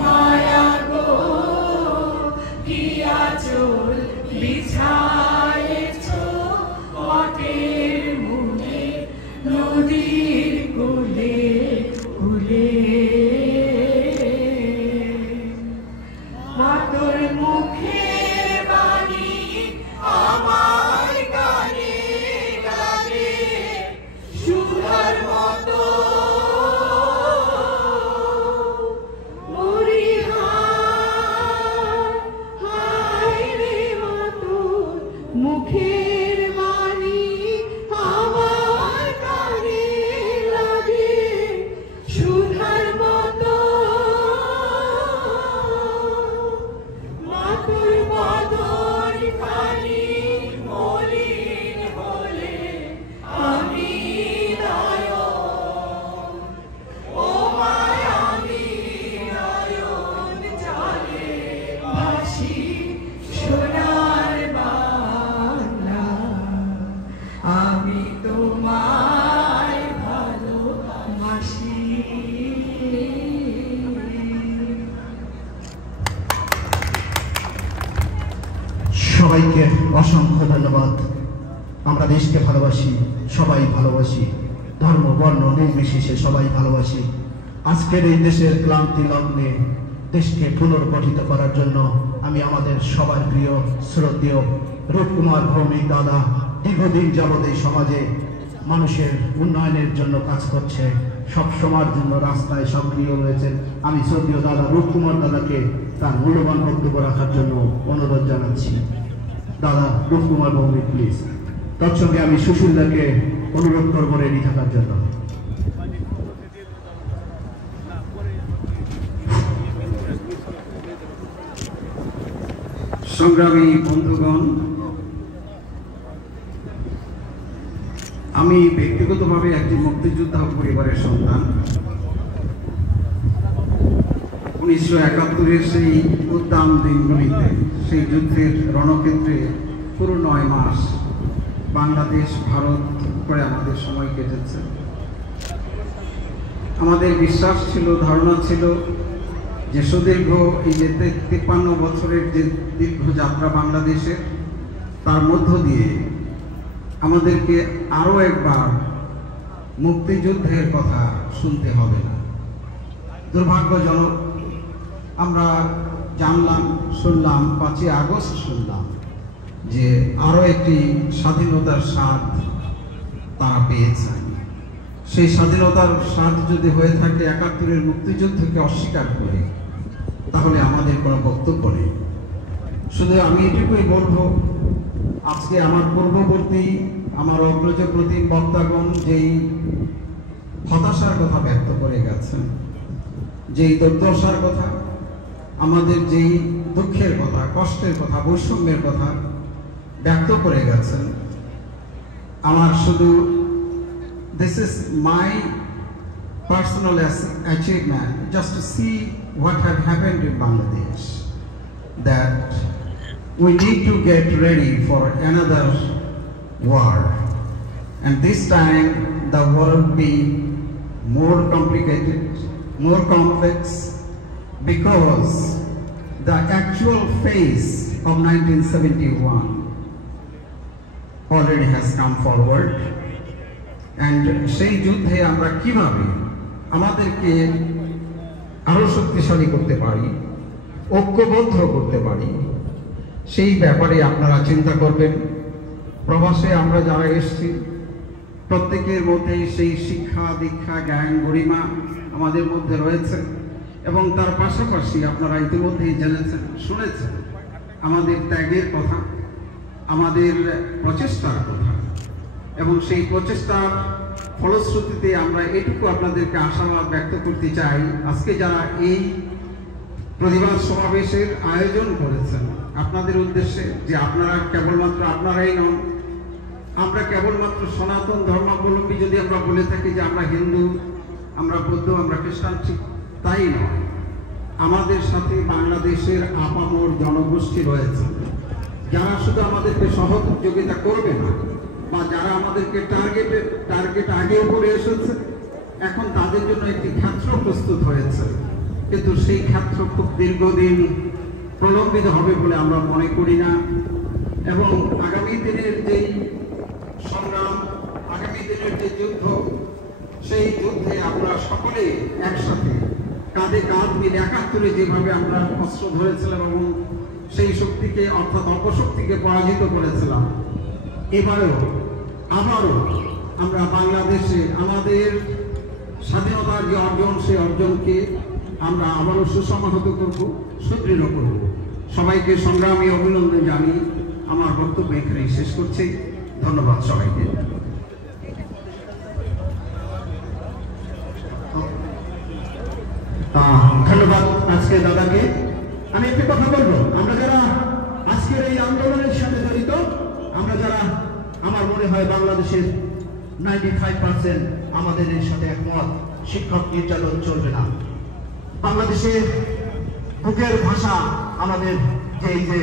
মায়া গো কি আঁচল বিছায়েছ বটের মূলে নদীর কোলে কোলে মাতর মুখের বাণী আমার গানে লাগে সুধার মতো মুখের বাণী আমার কানে লাগে সুধার মতো মাতুর বদন খানি মলিন হলে আমি নয়ন ও মায়া আমি নয়ন জলে ভাসি সোনার বাংলা আমি তোমায় ভালোবাসি। সবাইকে অসংখ্য ধন্যবাদ। আমরা দেশকে ভালোবাসি, সবাই ভালোবাসি, ধর্ম বর্ণ নির্বিশেষে সবাই ভালোবাসি। আজকের এই দেশের ক্লান্তি লগ্নে দেশকে পুনর্গঠিত করার জন্য আমি আমাদের সবার প্রিয় শ্রদ্ধেয় রূপকুমার ভৌমিক দাদা দীর্ঘদিন যাবৎ এই সমাজে মানুষের উন্নয়নের জন্য কাজ করছে, সব সময়ের জন্য রাস্তায় সক্রিয় রয়েছেন। আমি শ্রদ্ধেয় দাদা রূপকুমার দাদাকে তার মূল্যবান বক্তব্য রাখার জন্য অনুরোধ জানাচ্ছি। দাদা রূপকুমার ভৌমিক প্লিজ। তৎসঙ্গে আমি সুশীলদাকে অনুরোধ করবো রেডি থাকার জন্য। সংগ্রামী বন্ধুগণ, আমি ব্যক্তিগতভাবে একটি মুক্তিযোদ্ধা পরিবারের সন্তান। 1971-এর সেই উদ্দাম দিনগুলিতে, সেই যুদ্ধের রণক্ষেত্রে পুরো 9 মাস বাংলাদেশ ভারত করে আমাদের সময় কেটেছে। আমাদের বিশ্বাস ছিল, ধারণা ছিল যে সুদীর্ঘ এই যে 53 বছরের যে দীর্ঘ যাত্রা বাংলাদেশের, তার মধ্য দিয়ে আমাদেরকে আরও একবার মুক্তিযুদ্ধের কথা শুনতে হবে না। দুর্ভাগ্যজনক, আমরা জানলাম, শুনলাম, 5ই আগস্ট শুনলাম যে আরও একটি স্বাধীনতার স্বাদ তারা পেয়েছেন। সেই স্বাধীনতার স্বাদ যদি হয়ে থাকে 71-এর মুক্তিযুদ্ধকে অস্বীকার করে, তাহলে আমাদের কোনো বক্তব্য নেই। শুধু আমি এটুকুই বলবো, আজকে আমার পূর্ববর্তী, আমার অগ্রজ প্রতিম বক্তাগণ যেই হতাশার কথা ব্যক্ত করে গেছেন, যেই দুর্দশার কথা, আমাদের যেই দুঃখের কথা, কষ্টের কথা, বৈষম্যের কথা ব্যক্ত করে গেছেন, আমার শুধু this is my personal achievement just to see what had happened in Bangladesh, that we need to get ready for another war, and this time the war will be more complicated, more complex, because the actual phase of 1971 already has come forward, and সেই যুদ্ধে আমরা কিভাবে আমাদেরকে আরো শক্তিশালী করতে পারি, ঐক্যবদ্ধ করতে পারি, সেই ব্যাপারে আপনারা চিন্তা করবেন। প্রবাসে আমরা যারা এসেছি, প্রত্যেকের মধ্যে সেই শিক্ষা, দীক্ষা, জ্ঞান, গরিমা আমাদের মধ্যে রয়েছে, এবং তার পাশাপাশি আপনারা ইতিমধ্যেই জেনেছেন, শুনেছেন আমাদের ত্যাগের কথা, আমাদের প্রচেষ্টার কথা, এবং সেই প্রচেষ্টার ফলশ্রুতিতে আমরা এটুকু আপনাদেরকে আশাবাদ ব্যক্ত করতে চাই। আজকে যারা এই প্রতিবাদ সমাবেশের আয়োজন করেছেন, আপনাদের উদ্দেশ্যে যে আপনারা কেবলমাত্র আপনারাই নন, আমরা কেবলমাত্র সনাতন ধর্মাবলম্বী যদি আমরা বলে থাকি যে আমরা হিন্দু, আমরা বৌদ্ধ, আমরা খ্রিস্টান, ঠিক তাই নয়। আমাদের সাথে বাংলাদেশের আপামর জনগোষ্ঠী রয়েছে, যারা শুধু আমাদেরকে সহযোগিতা করবে না, বা যারা আমাদেরকে টার্গেট আগেও করে এসেছে, এখন তাদের জন্য একটি ক্ষেত্র প্রস্তুত হয়েছে। কিন্তু সেই ক্ষেত্র খুব দীর্ঘদিন প্রলম্বিত হবে বলে আমরা মনে করি না। এবং আগামী দিনের যেই সংগ্রাম, আগামী দিনের যে যুদ্ধ, সেই যুদ্ধে আমরা সকলে একসাথে কাঁধে কাঁধ মিলে ৭১ যেভাবে আমরা অস্ত্র ধরেছিলাম এবং সেই শক্তিকে অর্থাৎ অপশক্তিকে পরাজিত করেছিলাম, এবারেও আবারও আমরা বাংলাদেশে আমাদের স্বাধীনতার যে অর্জন, সেই অর্জনকে আমরা আবারও সুসংহত করব, সুদৃঢ় করব। সবাইকে সংগ্রামী অভিনন্দন জানিয়ে আমার বক্তব্য এখানেই শেষ করছি। ধন্যবাদ সবাইকে। ধন্যবাদ আজকে দাদাকে। আমি একটি কথা বলবো, আমরা যারা আজকের এই আন্দোলনের সাথে জড়িত, আমরা যারা, আমার মনে হয় বাংলাদেশের 95% আমাদের এর সাথে একমত, শিক্ষক নির্যাতন চলবে না। বাংলাদেশের বুকের ভাষা আমাদের যে এই যে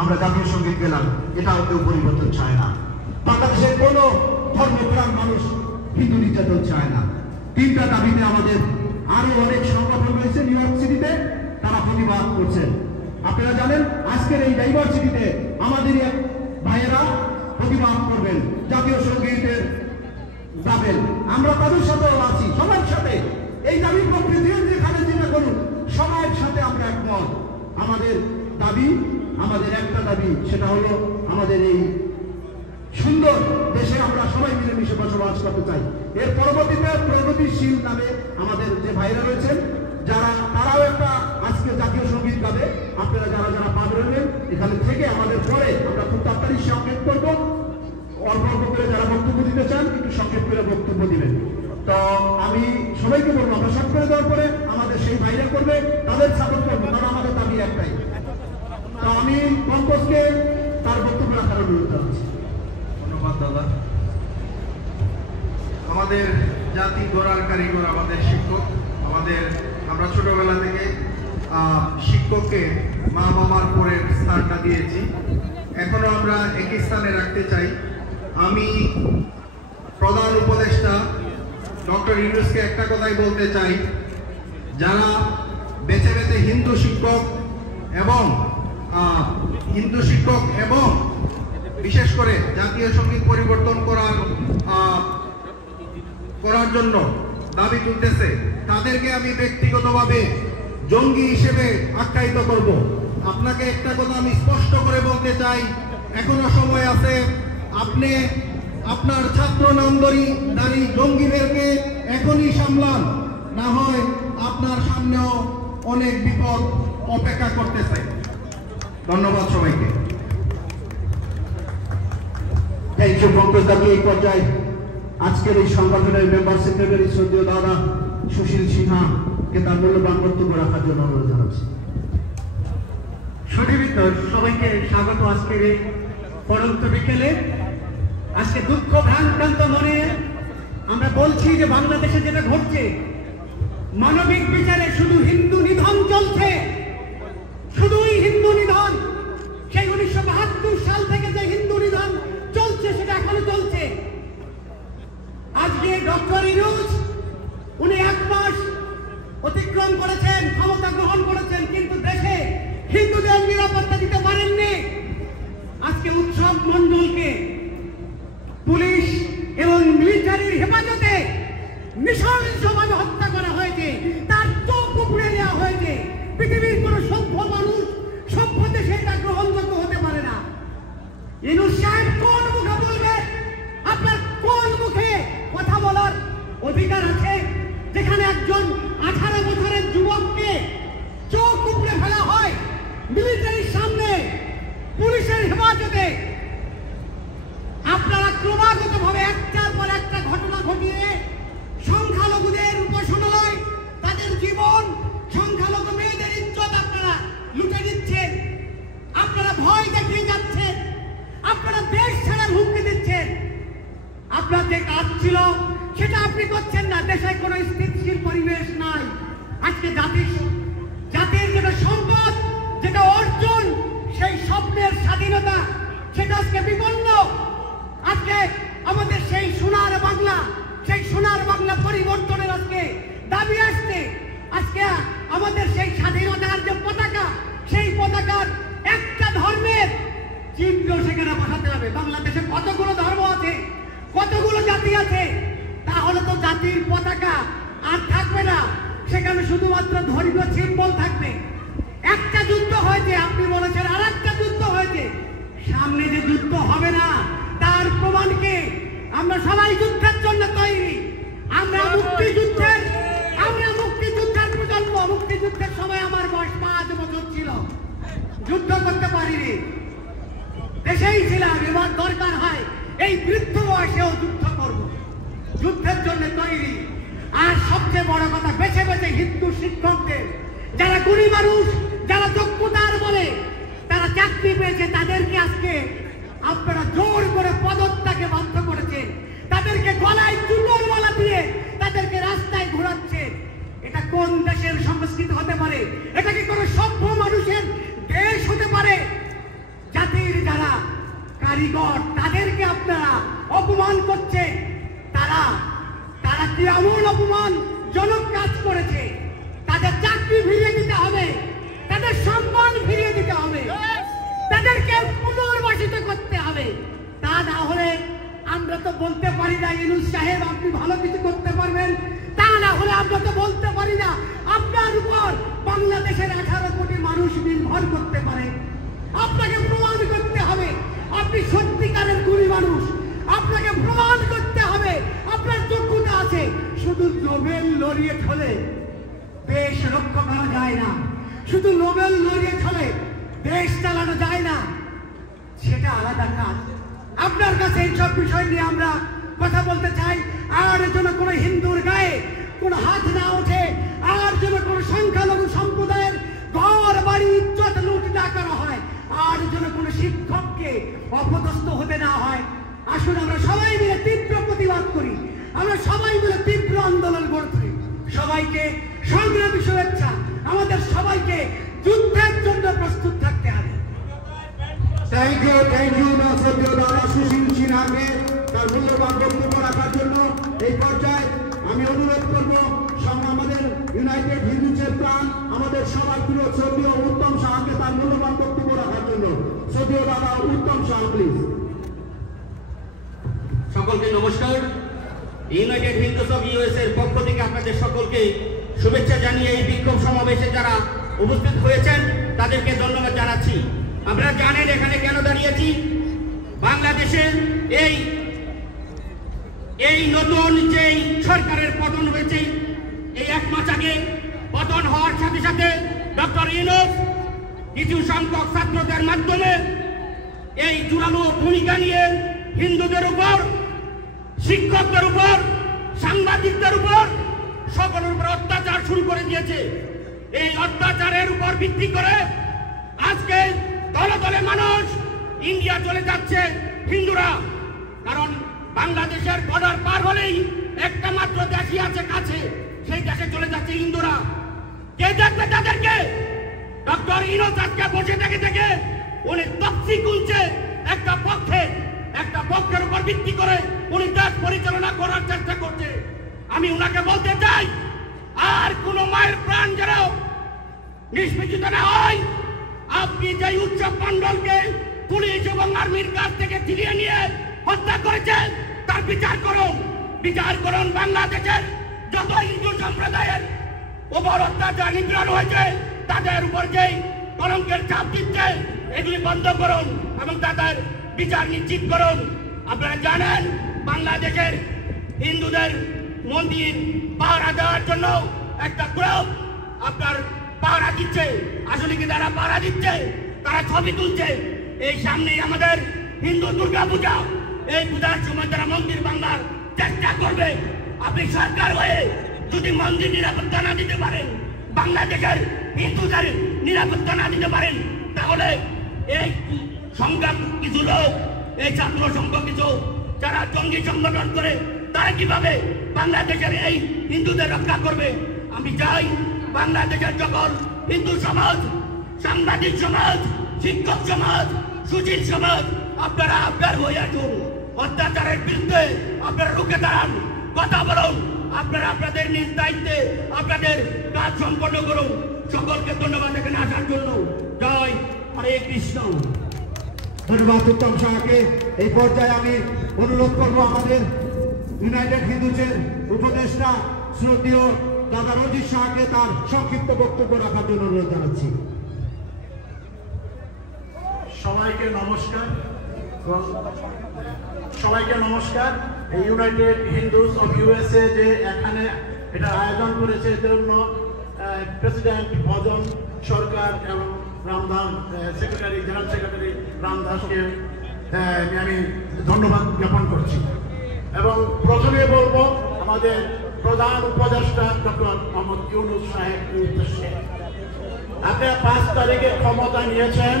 আমরা জাতীয় সঙ্গীত গেলাম, এটাও কেউ পরিবর্তন চায় না। বাংলাদেশের কোনো ধর্মপ্রাণ মানুষ হিন্দু নির্যাতন চায় না। 3টা দাবিতে আমাদের আরো অনেক সংগঠন রয়েছে নিউ ইয়র্ক সিটিতে, তারা প্রতিবাদ করছেন। আপনারা জানেন আজকের এই ডাইভার্সিটিতে আমাদের এক ভাইয়েরা প্রতিবাদ করবেন জাতীয় সঙ্গীতের দাবেন। আমরা তাদের সাথেও আছি, সবার সাথে এই দাবির পক্ষে যেখানে যেটা করুন, সবার সাথে আমরা একমত। আমাদের দাবি, আমাদের একটা দাবি, সেটা হলো আমাদের এই সুন্দর দেশে আমরা সবাই মিলেমিশে বসবাস করতে চাই। এর পরবর্তীতে প্রগতিশীল নামে আমাদের যে ভাইরা রয়েছেন, যারা তারাও একটা আজকে জাতীয় সঙ্গীত গাবে। আপনারা যারা যারা পাবেন এখানে থেকে আমাদের পরে আমরা খুব তাড়াতাড়ি সংক্ষেপ করবো। অল্প অল্প করে যারা বক্তব্য দিতে চান একটু সংক্ষেপ করে বক্তব্য দিবেন। তো আমি সবাইকে বলবো, আমরা সব করে দেওয়ার পরে আমাদের সেই ভাইরা করবে, তাদের সাপোর্ট করবো, কারণ আমাদের দাবি একটাই। তো আমি পঙ্কজকে তার বক্তব্য রাখার অনুরোধ জানাচ্ছি। ধন্যবাদ দাদা। আমাদের জাতি গড়ার কারিগর আমাদের শিক্ষক। আমরা ছোটবেলা থেকে শিক্ষককে মা বাবার পরের স্থানটা দিয়েছি, এখনো আমরা একই স্থানে রাখতে চাই। আমি প্রধান উপদেষ্টা ডক্টর ইউনূসকে একটা কথাই বলতে চাই, যারা বেছে বেছে হিন্দু শিক্ষক এবং বিশেষ করে জাতীয় সঙ্গীত পরিবর্তন করার জন্য দাবি তুলতেছে, তাদেরকে আমি ব্যক্তিগতভাবে জঙ্গি হিসেবে আখ্যায়িত করব। আপনাকে একটা কথা আমি স্পষ্ট করে বলতে চাই, এখনো সময় আছে। আপনি আপনার ছাত্র নামদারি জঙ্গিদেরকে এখনই সামলান, না হয় আপনার সামনেও অনেক বিপদ অপেক্ষা করতেছে। ধন্যবাদ সবাইকে। থ্যাংক ইউ পঙ্কজ দাকে। এই পর্যায়ে আজকের এই সংগঠনের মেম্বার সেক্রেটারি শ্রদ্ধেয় দাদা সুশীল সিনহাকে তার মূল্যবান বক্তব্য রাখার জন্য অনুরোধ জানাচ্ছি। সুধীবৃন্দ, সবাইকে স্বাগত আজকের এই পরন্ত বিকেলে। আজকে দুঃখ ভ্রান্তান্ত মনে আমরা বলছি যে বাংলাদেশে যেটা ঘটছে, মানবিক বিচারে শুধু হিন্দু নিধন চলছে, শুধুই হিন্দু নিধন। সেই 1972 সাল থেকে যে হিন্দু নিধন চলছে সেটা এখনো চলছে। আজকে ডক্টর ইউনূস উনি 1 মাস অতিক্রম করেছেন, ক্ষমতা গ্রহণ করেছেন, কিন্তু দেশে হিন্দুদের নিরাপত্তা দিতে পারেননি। আজকে উৎসব মণ্ডলকে পুলিশ এবং মিলিটারির হেফাজতে নৃশংসভাবে হত্যা করা হয়েছে, তার চোখ উপড়ে নেওয়া হয়েছে। পৃথিবীর কোন সভ্য মানুষ, সভ্য দেশে এটা গ্রহণযোগ্য হতে পারে না। ইউনূস সাহেব কোন মুখে বলবে? আপনার কোন মুখে কথা বলার অধিকার আছে যেখানে একজন 18 বছরের যুবককে চোখ উপড়ে ফেলা হয় মিলিটারির সামনে, পুলিশের হেফাজতে? আপনারা ক্রমাগতভাবে একটার পর একটা ঘটনা ঘটিয়ে সংখ্যালঘুদের উপাসনালয়, তাদের জীবন, সংখ্যালঘু মেয়েদের ইজ্জত আপনারা লুটে দিচ্ছেন। আপনারা ভয় দেখিয়ে যাচ্ছেন, আপনারা দেশ ছাড়ার হুমকি দিচ্ছেন। আপনার যে কাজ ছিল সেটা আপনি করছেন না। দেশে কোনো স্থিতিশীল পরিবেশ নাই। আজকে জাতির যেটা সম্পদ, যেটা অর্জন, সেই স্বপ্নের স্বাধীনতা, সেটা আজকে বিপন্ন। আজকে আমাদের সেই সোনার বাংলা পরিবর্তনের আজকে দাবি আসছে। আজকে আমাদের চিহ্ন সেখানে বসাতে হবে। বাংলাদেশে কতগুলো ধর্ম আছে, কতগুলো জাতি আছে, তাহলে তো জাতির পতাকা আর থাকবে না, সেখানে শুধুমাত্র ধর্মীয় সিম্বল থাকবে। একটা যুদ্ধ হয়েছে, আপনি বলেছেন আর একটা যুদ্ধ হয়েছে, সামনে যে যুদ্ধ হবে না তার প্রমাণকে আমরা সবাই যুদ্ধের জন্য তৈরি। আমরা মুক্তিযুদ্ধের প্রজন্ম। মুক্তিযুদ্ধের সময় আমার বয়স 5 বছর ছিল, যুদ্ধ করতে পারিনি, দেশেই ছিলাম। এবার দরকার হয় এই বৃদ্ধ বয়সেও যুদ্ধ করব, যুদ্ধের জন্য তৈরি। আর সবচেয়ে বড় কথা, বেছে বেছে হিন্দু শিক্ষকদের, যারা গুণী মানুষ, যারা যোগ্যতার বলে তারা চাকরি পেয়েছে, তাদেরকে আজকে আপনারা জোর করে পদত্যাগে বাধ্য করেছেন, তাদেরকে গলায় চুলোর মালা দিয়ে তাদেরকে রাস্তায় ঘোরাচ্ছে। এটা কোন দেশের সংস্কৃতি হতে পারে? এটা কি কোনো সভ্য মানুষের দেশ হতে পারে? জাতির যারা কারিগর তাদেরকে আপনারা অপমান করছে। তারা কি এমন অপমানজনক কাজ করেছে? তাদের চাকরি ফিরিয়ে দিতে হবে, তাদের সম্মান ফিরিয়ে দিতে হবে, তাদেরকে পুনর্বাসিত করতে হবে। তা না হলে আমরা তো বলতে পারি না ইউনূস সাহেব আপনি ভালো কিছু করতে পারবেন, তা না হলে আমরা তো বলতে পারি না আপনার উপর বাংলাদেশের 18 কোটি মানুষ নির্ভর করতে পারে। আপনাকে প্রমাণ করতে হবে আপনি সত্যিকারের গুণী মানুষ, আপনাকে প্রমাণ করতে হবে আপনার যোগ্যতা আছে। শুধু নোবেল লরিয়েট হলে দেশ রক্ষা করা যায় না, শুধু নোবেল লরিয়েট হলে দেশ চালানো যায় না, সেটা আলাদা কাজ। আপনার কাছে এইসব বিষয় নিয়ে আমরা কথা বলতে চাই। আর যেন কোনো হিন্দুর গায়ে কোনো হাত না ওঠে, আর যেন কোনো সংখ্যালঘু সম্প্রদায়ের ঘর বাড়ি ইজ্জত লুট না করা হয়, আর যেন কোনো শিক্ষককে অপদস্থ হতে না হয়। আসুন আমরা সবাই মিলে তীব্র প্রতিবাদ করি, আমরা সবাই মিলে তীব্র আন্দোলন গড়ে তুলি। সবাইকে সংগ্রামী শুভেচ্ছা। আমাদের সবাইকে যুদ্ধের জন্য প্রস্তুত থাকতে হবে। থ্যাংক ইউ সুশীল সিনহাকে তার মূল্যবান বক্তব্য রাখার জন্য। এই পর্যায়ে আমি অনুরোধ করব আমাদের ইউনাইটেড হিন্দুসের প্রাণ, আমাদের সবার প্রিয় শ্রদ্ধেয় উত্তম সাহাকে তার মূল্যবান বক্তব্য রাখার জন্য। শ্রদ্ধেয় দাদা উত্তম সাহা প্লিজ। সকলকে নমস্কার। ইউনাইটেড হিন্দুস অফ ইউএস এর পক্ষ থেকে আপনাদের সকলকে শুভেচ্ছা জানিয়ে এই বিক্ষোভ সমাবেশে যারা উপস্থিত হয়েছেন তাদেরকে ধন্যবাদ জানাচ্ছি। আপনারা জানেন এখানে কেন দাঁড়িয়েছি। বাংলাদেশের এই নতুন যেই সরকারের পতন হয়েছে, এই 1 মাস আগে পতন হওয়ার সাথে সাথে ডক্টর ইউনূস কিছু সংখ্যক ছাত্রদের মাধ্যমে এই জোরালো ভূমিকা নিয়ে হিন্দুদের উপর, শিক্ষকদের উপর, সাংবাদিকদের উপর, সকলের উপর অত্যাচার শুরু করে দিয়েছে। এই অত্যাচারের উপর ভিত্তি করে আজকে দলে দলে মানুষ ইন্ডিয়া চলে যাচ্ছে হিন্দুরা। কারণ বাংলাদেশের বর্ডার পার হলেই একটা মাত্র দেশই আছে কাছে, সেই দেশে চলে যাচ্ছে হিন্দুরা। কে দেখবে তাদেরকে? ডক্টর ইউনূস আজকে বসে থেকে উনি তফসি খুলছে একটা পক্ষের উপর ভিত্তি করে উনি দেশ পরিচালনা করার চেষ্টা করছে। আমি উনাকে বলতে চাই, আর কোন মায়ের প্রাণ যেন নিষ্পেষিত না হয়। আপনি যে উৎসব মণ্ডলকে পুলিশ এবং আর্মির কাছ থেকে ফিরিয়ে নিয়ে হত্যা করেছেন তার বিচার করুন। বাংলাদেশের যত হিন্দু সম্প্রদায়ের উপর অত্যাচার নিগ্রহ হয়েছে তাদের উপর যে কলঙ্কের চাপ দিচ্ছে এগুলি বন্ধ করুন এবং তাদের বিচার নিশ্চিত করুন। আপনারা জানেন বাংলাদেশের হিন্দুদের মন্দির পাহারা দেওয়ার জন্য একটা গ্রুপ আপনার পাহারা দিচ্ছে। আসলে কি তারা পাহারা দিচ্ছে? তারা ছবি তুলছে। এই সামনেই আমাদের হিন্দু দুর্গা পূজা, এই পূজার সময় তারা মন্দির ভাঙার চেষ্টা করবে। আপনি সরকার হয়ে যদি মন্দির নিরাপত্তা না দিতে পারেন, বাংলাদেশের হিন্দুদের নিরাপত্তা না দিতে পারেন, তাহলে এই সংখ্যক কিছু লোক, এই ছাত্র সংখ্যক কিছু যারা জঙ্গি সংগঠন করে, তারা কিভাবে বাংলাদেশের এই হিন্দুদের রক্ষা করবে? আমি চাই বাংলাদেশের সকল হিন্দু সমাজ, সাংবাদিক সমাজ, শিক্ষক সমাজ, সুশীল সমাজ আপনারা আপনার হয়ে আসুন। অত্যাচারের বিরুদ্ধে আপনারা রুখে দাঁড়ান, কথা বলুন। আপনারা আপনাদের নিজ দায়িত্বে আপনাদের কাজ সম্পন্ন করুন। সকলকে ধন্যবাদ এখানে আসার জন্য। জয় হরে কৃষ্ণ। ধন্যবাদ উত্তম সাহাকে। এই পর্যায়ে আমি অনুরোধ করব আমাদের ইউনাইটেড হিন্দুসের উপদেষ্টা শ্রদ্ধেয় দাদা রঞ্জিত সাহাকে তার সংক্ষিপ্ত বক্তব্য রাখার জন্য অনুরোধ জানাচ্ছি। সবাইকে নমস্কার। সবাইকে নমস্কার। এই ইউনাইটেড হিন্দুস অফ ইউএসএ যে এখানে এটা আয়োজন করেছে এর জন্য প্রেসিডেন্ট ভজন সরকার এবং রামদাস সেক্রেটারি জেনারেল সেক্রেটারি রামদাসকে আমি ধন্যবাদ জ্ঞাপন করছি। এবং প্রথমে বলবো আমাদের প্রধান উপদেষ্টা ডক্টর মোহাম্মদ ইউনূস সাহেবের উদ্দেশ্যে, আপনারা 5 তারিখে ক্ষমতা নিয়েছেন,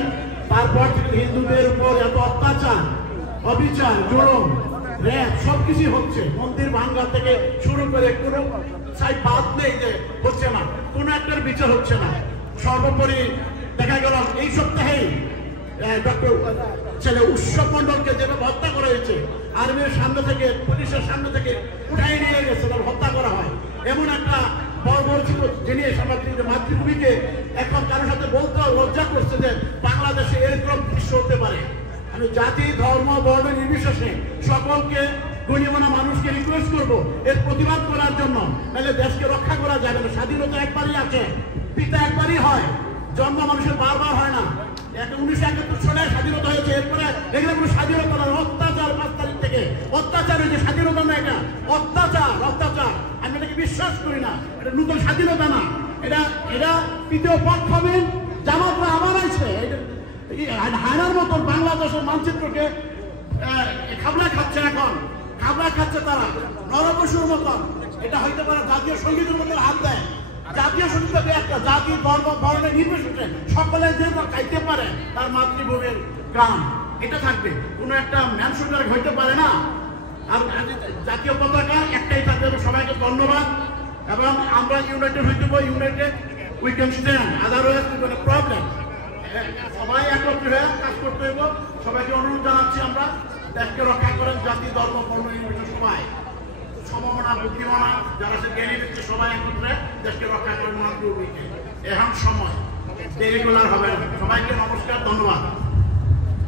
তারপর থেকে হিন্দুদের উপর এত অত্যাচার, অবিচার, জুলুম, র্যাব সবকিছু হচ্ছে। মন্দির ভাঙ্গা থেকে শুরু করে কোনো সাই বাদ নেই যে হচ্ছে না, কোনো একটার বিচার হচ্ছে না। সর্বোপরি দেখা গেল এই সপ্তাহেই ডক্টর ছেলে উৎসব মন্ডলকে যেভাবে হত্যা করা হয়েছে, আর্মির সামনে থেকে পুলিশের সামনে থেকে উঠাই নিয়ে গেছে, তার হত্যা করা হয়। এমন একটা বর্বরচিত জিনিস আমাদের মাতৃভূমিকে এখন কারোর সাথে বলতে লজ্জা করছে যে বাংলাদেশে এরকম দৃশ্য হতে পারে। আমি জাতি, ধর্ম, বর্ণ নির্বিশেষে সকলকে গণ্যমান্য মানুষকে রিকোয়েস্ট করবো এর প্রতিবাদ করার জন্য, নাহলে দেশকে রক্ষা করা যাবে না। স্বাধীনতা একবারই আছে, পিতা একবারই হয়, জন্ম মানুষের বারবার হয় না। 1971 সালে স্বাধীনতা হয়েছে, এরপরে এগুলো কোনো স্বাধীনতা না, অত্যাচার। 5 তারিখ থেকে অত্যাচার হয়েছে, স্বাধীনতা না, এটা অত্যাচার। অত্যাচার আমি এটাকে বিশ্বাস করি না, এটা নতুন স্বাধীনতা না, এটা তৃতীয় পক্ষ হবে। জামাতরা আবার আছে হায়নার মতন বাংলাদেশের মানচিত্রকে খাবলা খাচ্ছে, এখন খাবলা খাচ্ছে তারা নরপশুর মতন। এটা হইতে পারে জাতীয় সঙ্গীতের মতন হাত দেয়। জাতীয় সঙ্গীত একটা জাতি, ধর্ম, বর্ণের নির্বিশেষে সকলে যে খাইতে পারে তার মাতৃভূমির গ্রাম, এটা থাকবে। কোনো একটা ম্যানশনের হইতে পারে না। আর জাতীয় পতাকা একটাই থাকবে। সবাইকে ধন্যবাদ। এবং আমরা ইউনাইটেড হইতে পারি, United we can stand, otherwise কোনো প্রবলেম। সবাই একত্র হয়ে কাজ করতে হইব। সবাইকে অনুরোধ জানাচ্ছি আমরা দেশকে রক্ষা করেন, জাতি, ধর্ম, বর্ণ নির্বিশেষে সবাই সমমনা, বুদ্ধিমানা যারা সে জ্ঞানী ব্যক্তি সবাই একত্রে দেশকে রক্ষা করেন মাতৃভূমিকে। এখন সময় দেরি করলে হবে না। সবাইকে নমস্কার, ধন্যবাদ।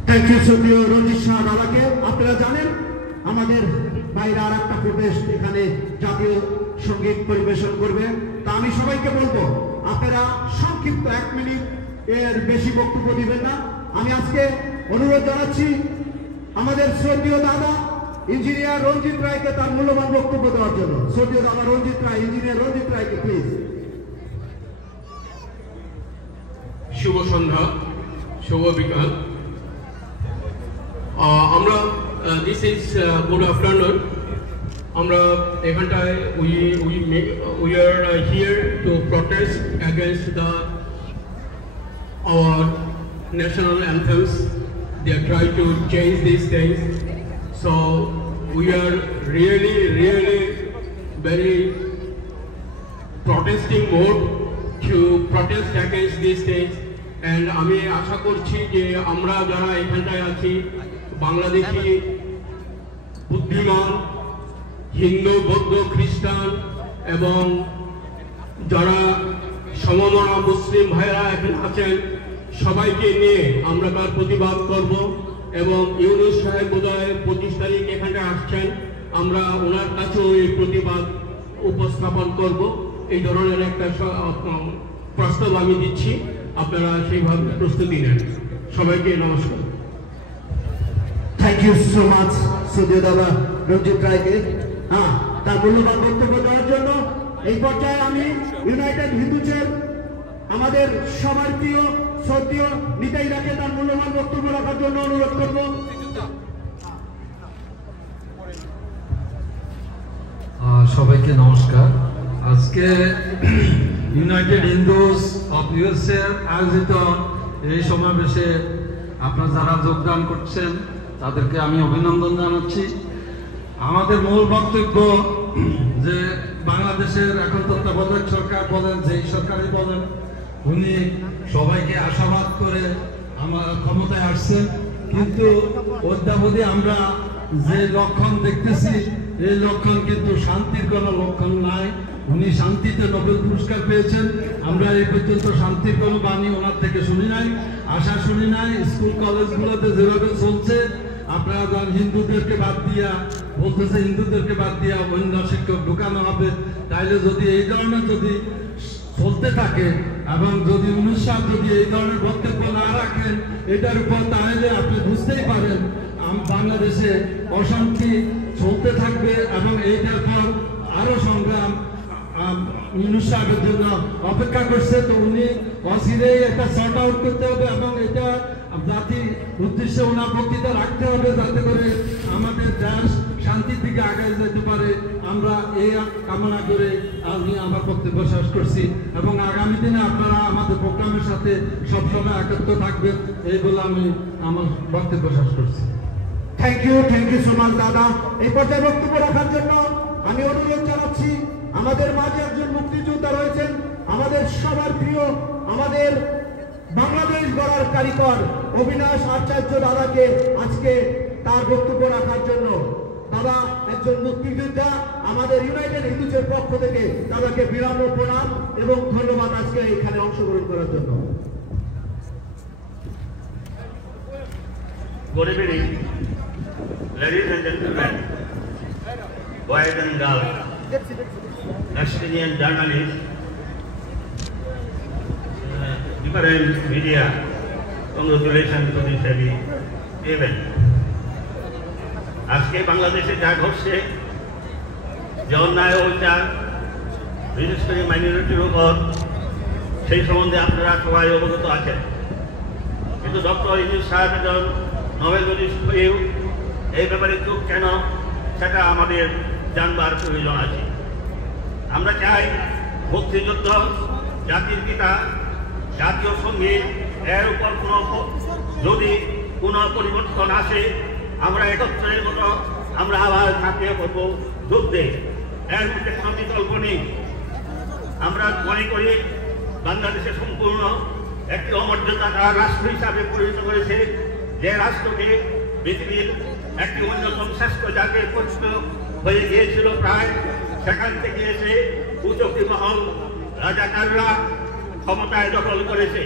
থ্যাংক ইউ শ্রদ্ধেয় রঞ্জিত শাহ দাদাকে। আপনারা জানেন আমাদের বাইরে আর একটা প্রদেশ এখানে জাতীয় সঙ্গীত পরিবেশন করবে। তা আমি সবাইকে বলবো আপনারা সংক্ষিপ্ত 1 মিনিট এর বেশি বক্তব্য দিবেন না। আমি আজকে অনুরোধ জানাচ্ছি আমাদের শ্রদ্ধেয় দাদা ইঞ্জিনিয়ার রঞ্জিত রায়কে তার মূল্যবান বক্তব্য দেওয়ার জন্য। শ্রদ্ধেয় দাদা রঞ্জিত রায়, ইঞ্জিনিয়ার রঞ্জিত রায়কে প্লিজ। শুভ সন্ধ্যা, শুভ বিকাল। আমরা দিস ইজ গুড আফটারনুন। আমরা এখানটায় we are here two protest against the our national anthems. They are trying to change these things. So we are really very protesting mode to protest against these things. And আমি আশা করছি যে আমরা যারা এখানটায় আছি বাংলাদেশি বুদ্ধিমান হিন্দু, বৌদ্ধ, খ্রিস্টান এবং যারা সমমনা মুসলিম ভাইরা এখানে আছেন সবাইকে নিয়ে আমরা তার প্রতিবাদ করব। এবং ইউনূস সাহেব বোধহয় 25 তারিখ এখানে আসছেন, আমরা ওনার কাছেও এই প্রতিবাদ উপস্থাপন করব। এই ধরনের একটা প্রস্তাব আমি দিচ্ছি, আপনারা সেইভাবে প্রস্তুতি নেন। সবাইকে নমস্কার। থ্যাংক ইউ সো মাচ শ্রদ্ধেয় দাদা রঞ্জিত রায়কে তার মূল্যবান বক্তব্য দেওয়ার জন্য। এই পর্যায়ে আমি ইউনাইটেড হিন্দুসের আমাদের সবার প্রিয় শ্রদ্ধেয় নিতাই রাকে তার মূল্যবান বক্তব্য রাখার জন্য অনুরোধ করব। সবাইকে নমস্কার। আজকে ইউনাইটেড হিন্দুস অফ ইউএসএ আয়োজিত এই সমাবেশে আপনারা যারা যোগদান করছেন তাদেরকে আমি অভিনন্দন জানাচ্ছি। আমাদের মূল বক্তব্য যে বাংলাদেশের এখন তত্ত্বাবধায়ক সরকার বলেন, যেই সরকারই বলেন, উনি সবাইকে আশাবাদ করে আমার ক্ষমতায় আসছেন, কিন্তু অদ্যাবধি আমরা যে লক্ষণ দেখতেছি এই লক্ষণ কিন্তু শান্তির কোনো লক্ষণ নাই। উনি শান্তিতে নোবেল পুরস্কার পেয়েছেন। আমরা এই পর্যন্ত শান্তির কোনো বাণী ওনার থেকে শুনি নাই, আশা শুনি নাই। স্কুল কলেজগুলোতে যেভাবে চলছে, আপনারা যান হিন্দুদেরকে বাদ দিয়া বলতেছে, হিন্দুদেরকে বাদ দিয়া অন্য শিক্ষক ঢুকানো হবে। তাইলে যদি এই ধরনের যদি চলতে থাকে এবং যদি অনুষ্ঠান যদি এই ধরনের বক্তব্য না রাখেন এটার উপর, তাহলে আপনি বুঝতেই পারেন বাংলাদেশে অশান্তি চলতে থাকবে এবং এইটার পর আরো সংগ্রাম ইউনূস সাহেবের জন্য অপেক্ষা করছে। তো উনি অচিরেই একটা সর্ট আউট করতে হবে এবং এটা জাতির উদ্দেশ্যে ওনার বক্তৃতা রাখতে হবে, যাতে করে আমাদের দেশ শান্তির দিকে আগায় যেতে পারে। আমরা এই কামনা করে আমি আমার বক্তব্য শেষ করছি এবং আগামী দিনে আপনারা আমাদের প্রোগ্রামের সাথে সবসময় একত্র থাকবেন, এই বলে আমি আমার বক্তব্য শেষ করছি। থ্যাংক ইউ সো মাচ দাদা। এই পর্যায়ে বক্তব্য রাখার জন্য আমি অনুরোধ জানাচ্ছি, আমাদের মাঝে একজন মুক্তিযোদ্ধা রয়েছেন, আমাদের সবার প্রিয়, আমাদের বাংলাদেশ গড়ার কারিগর অবিনাশ আচার্য দাদাকে আজকে তার বক্তব্য রাখার জন্য। দাদা একজন মুক্তিযোদ্ধা, আমাদের ইউনাইটেড হিন্দুসের পক্ষ থেকে দাদাকে বিরাম প্রণাম এবং ধন্যবাদ আজকে এখানে অংশগ্রহণ করার জন্য। Good evening, ladies and gentlemen, boys and girls, Palestinian journalists, different media. Congratulations to this heavy event. আজকে বাংলাদেশে যা ঘটছে, যে অন্যায় অত্যাচার বিশেষ করে মাইনরিটির উপর, সেই সম্বন্ধে আপনারা সবাই অবগত আছেন। কিন্তু ডক্টর ইউনূস সাহেব একজন নোবেল বিজয়ী হয়েও এই ব্যাপারে চুপ কেন, সেটা আমাদের জানবার প্রয়োজন আছে। আমরা চাই মুক্তিযুদ্ধ, জাতির পিতা, জাতীয় সঙ্গীত, এর উপর যদি কোনো পরিবর্তন আসে, আমরা একত্রের মতো আমরা আবার ঝাঁপিয়ে পড়ব যুদ্ধে। এর মধ্যে কোনো বিকল্প নেই। আমরা মনে করি বাংলাদেশে সম্পূর্ণ একটি অমর্যাদাকার রাষ্ট্র হিসাবে পরিণত করেছে, যে রাষ্ট্রকে পৃথিবীর একটি অন্যতম শ্রেষ্ঠ জাতির পরিচিত হয়ে গিয়েছিল প্রায়। সেখান থেকে এসে উচকি মহল রাজাকাররা ক্ষমতায় দখল করেছে।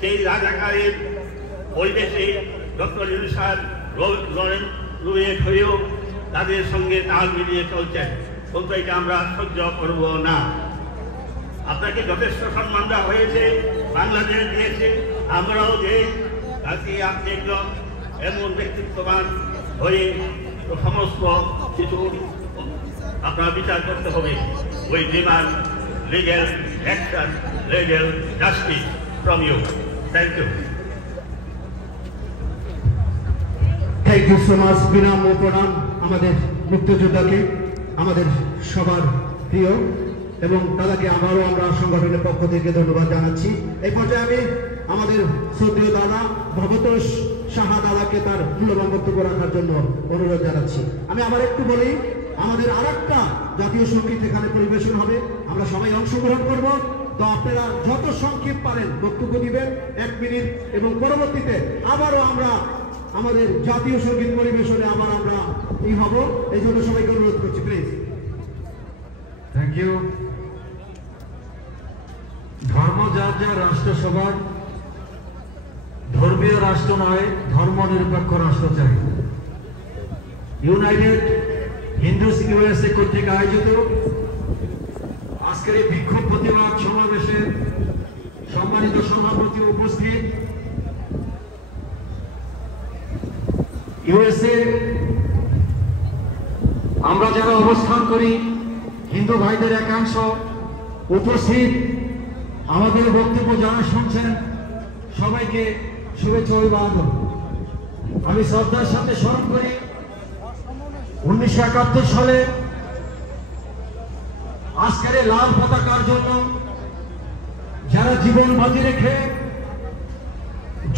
সেই রাজাকারের পরিবেশে ডক্টর ইউনূস সাহেব রুয়েট হয়েও তাদের সঙ্গে তাল মিলিয়ে চলছেন, কিন্তু এটা আমরা সহ্য করব না। আপনাকে যথেষ্ট সম্মান দেওয়া হয়েছে, বাংলাদেশ দিয়েছে, আমরাও যে আজকে আপনি একজন এমন ব্যক্তিত্ববান হয়ে সমস্ত কিছু আপনার বিচার করতে হবে। ওই demand legal action, legal justice from you. Thank you. Thank you so much. বিরাম ও প্রণাম আমাদের মুক্তিযোদ্ধাকে, আমাদের সবার প্রিয়, এবং দাদাকে আবারও আমরা সংগঠনের পক্ষ থেকে ধন্যবাদ জানাচ্ছি। এই পর্যায়ে আমি আমাদের শ্রদ্ধেয় দাদা ভগতোষ সাহা দাদাকে তার মূল্যবান বক্তব্য রাখার জন্য অনুরোধ জানাচ্ছি। আমি আবার একটু বলি, আমাদের আরেকটা জাতীয় সঙ্গীত এখানে পরিবেশন হবে, আমরা সবাই অংশগ্রহণ করব। তো আপনারা যত সংক্ষেপ পারেন বক্তব্য দিবেন, 1 মিনিট, এবং পরবর্তীতে আবারও আমরা আমাদের জাতীয় সঙ্গীত পরিবেশনে আবার আমরা হব। এই জন্য সবাইকে অনুরোধ করছি, প্লিজ। Thank you. ধর্ম যার যার রাষ্ট্র সবার, ধর্মীয় রাষ্ট্র নয়, ধর্ম নিরপেক্ষ রাষ্ট্র চাই। ইউনাইটেড হিন্দুস ইউএসএ কর্তৃক আয়োজিত আজকের এই বিক্ষোভ প্রতিবাদ সমাবেশে সম্মানিত সভাপতি উপস্থিত, ইউএসএ আমরা যারা অবস্থান করি, হিন্দু ভাইদের একাংশ উপস্থিত, আমাদের বক্তব্য যারা শুনছেন, সবাইকে শুভেচ্ছা অভিবাদন। আমি শ্রদ্ধার সাথে স্মরণ করি 1971 সালে আজকের লাল পতাকার জন্য যারা জীবন বাজি রেখে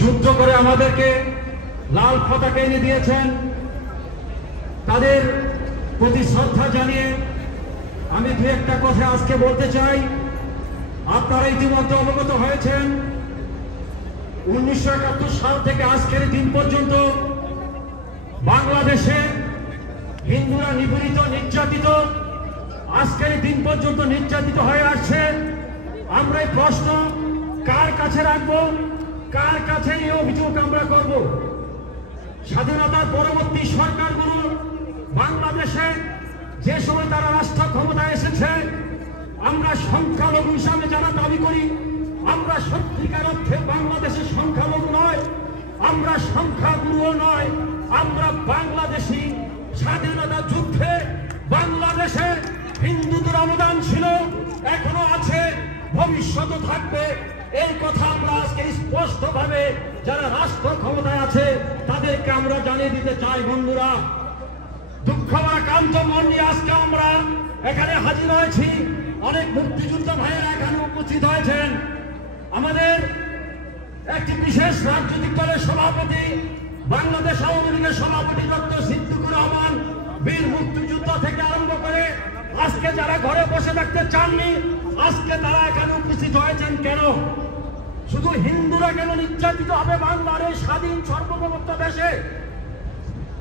যুদ্ধ করে আমাদেরকে লাল পতাকা এনে দিয়েছেন, তাদের প্রতি শ্রদ্ধা জানিয়ে আমি দু একটা কথা আজকে বলতে চাই। আপনারা ইতিমধ্যে অবগত হয়েছেন 1971 সাল থেকে আজকের দিন পর্যন্ত বাংলাদেশে হিন্দুরা নিপীড়িত, নির্যাতিত, আজকের দিন পর্যন্ত নির্যাতিত হয়ে আসছে। আমরা এই প্রশ্ন কার কাছে রাখবো, কার কাছে এই অভিযোগ আমরা করব? স্বাধীনতার পরবর্তী সরকারগুলো বাংলাদেশে যে সময় তারা রাষ্ট্র ক্ষমতায় এসেছে, আমরা সংখ্যালঘু হিসাবে যারা দাবি করি, আমরা সত্যিকার অর্থে বাংলাদেশের সংখ্যালঘু নয়, আমরা সংখ্যাগুরুও নয়, আমরা বাংলাদেশি। স্বাধীনতা যুদ্ধে বাংলাদেশে হিন্দুদের অবদান ছিল, এখনো আছে, ভবিষ্যতে থাকবে। এই কথা আমরা আজকে স্পষ্টভাবে যারা রাষ্ট্র ক্ষমতায় আছে তাদেরকে আমরা জানিয়ে দিতে চাই। বন্ধুরা, দুঃখ ভরা কাঞ্চন মন নিয়ে আজকে আমরা এখানে হাজির হয়েছি। অনেক মুক্তিযোদ্ধা ভাইয়েরা এখানে উপস্থিত হয়েছেন। আমাদের একটি বিশেষ রাজনৈতিক দলের সভাপতি, বাংলাদেশ আওয়ামী লীগের সভাপতি ডক্টর সিদ্দিকুর রহমান, বীর মুক্তিযোদ্ধা থেকে আরম্ভ করে আজকে যারা ঘরে বসে থাকতে চাননি, আজকে তারা এখানে উপস্থিত হয়েছেন। কেন শুধু হিন্দুরা কেন নির্যাতিত হবে বাংলার এই স্বাধীন সার্বভৌমত্ব দেশে?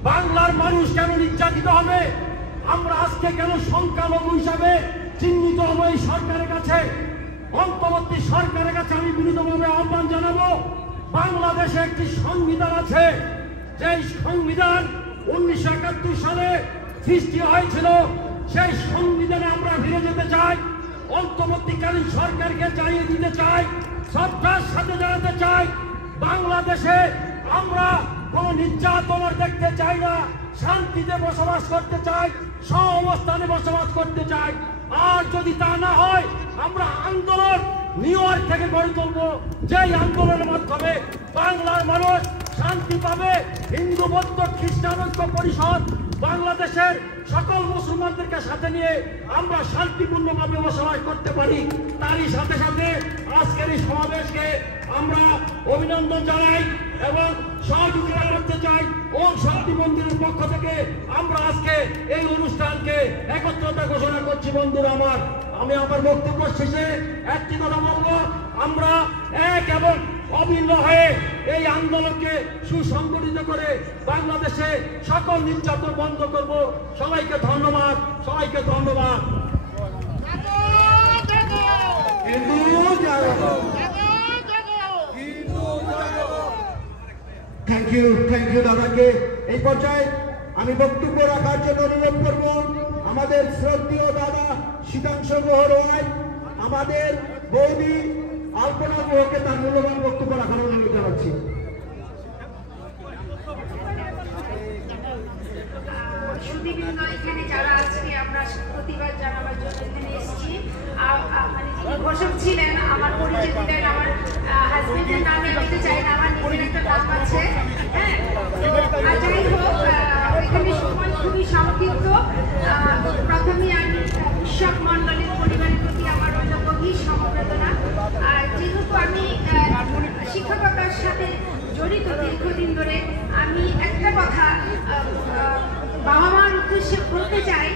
বাংলার মানুষ কেন নির্যাতিত হবে? আমরা আজকে কেন সংখ্যালঘু হিসাবে চিহ্নিত হব এই সরকারের কাছে? অন্তর্বর্তী সরকারের কাছে আমি বিনীতভাবে আহ্বান জানাবো, বাংলাদেশে একটি সংবিধান আছে, যে সংবিধান 1971 সালে সৃষ্টি হয়েছিল। সেই সংবিধানে আমরা ফিরে যেতে চাই। অন্তর্বর্তীকালীন সরকারকে জানিয়ে দিতে চাই, শ্রদ্ধার সাথে জানাতে চাই, বাংলাদেশে আমরা কোন নির্যাতন দেখতে চাই না, শান্তিতে বসবাস করতে চাই, সহাবস্থানে বসবাস করতে চাই। আর যদি তা না হয়, আমরা আন্দোলন নিউ ইয়র্ক থেকে গড়ে তুলব, যেই আন্দোলনের মাধ্যমে বাংলার মানুষ শান্তি পাবে। হিন্দু বৌদ্ধ খ্রিস্টান ঐক্য পরিষদ বাংলাদেশের সকল মুসলমানদেরকে সাথে নিয়ে আমরা শান্তিপূর্ণভাবে বসবাস করতে পারি। তারই সাথে সাথে আজকের এই সমাবেশকে আমরা অভিনন্দন জানাই এবং সহযোগিতা করতে চাই। ওম শান্তি মন্দিরের পক্ষ থেকে আমরা আজকে এই অনুষ্ঠানকে একত্রতা ঘোষণা করছি। বন্ধুরা আমার, আমি আমার বক্তব্য শেষে একটি কথা বলবো, আমরা এক এবং অভিন্ন হয়ে এই আন্দোলনকে সুসংগঠিত করে বাংলাদেশে সকল নির্যাতন বন্ধ করব। সবাইকে ধন্যবাদ, সবাইকে ধন্যবাদ। থ্যাংক ইউ দাদাকে। এই পর্যায়ে আমি বক্তব্য রাখার জন্য অনুরোধ করব আমাদের শ্রদ্ধেয় দাদা শীতাংশ গুহ রায়, আমাদের বৌদি আলপনা গুহকে তার মূল্যবান বক্তব্য রাখার অনুরোধ জানাচ্ছি। সুদীবৃন্দ, এখানে যারা আজকে আমরা প্রতিবাদ জানাবার জন্য এখানে এসেছি, মানে যিনি ঘোষক ছিলেন, আমার পরিচয় দিলেন, আমার হাজবেন্ডের নামে বলতে চাই না, আমার নিজের একটা নাম আছে। হ্যাঁ, যাই হোক, এখানে সময় খুবই সংক্ষিপ্ত। প্রথমে আমি কৃষক মন্ডলের পরিবারের প্রতি আমার অন্য গভীর সমবেদনা। আর যেহেতু আমি শিক্ষকতার সাথে জড়িত দীর্ঘদিন ধরে, আমি একটা কথা বাবা মার উদ্দেশ্যে বলতে চাই,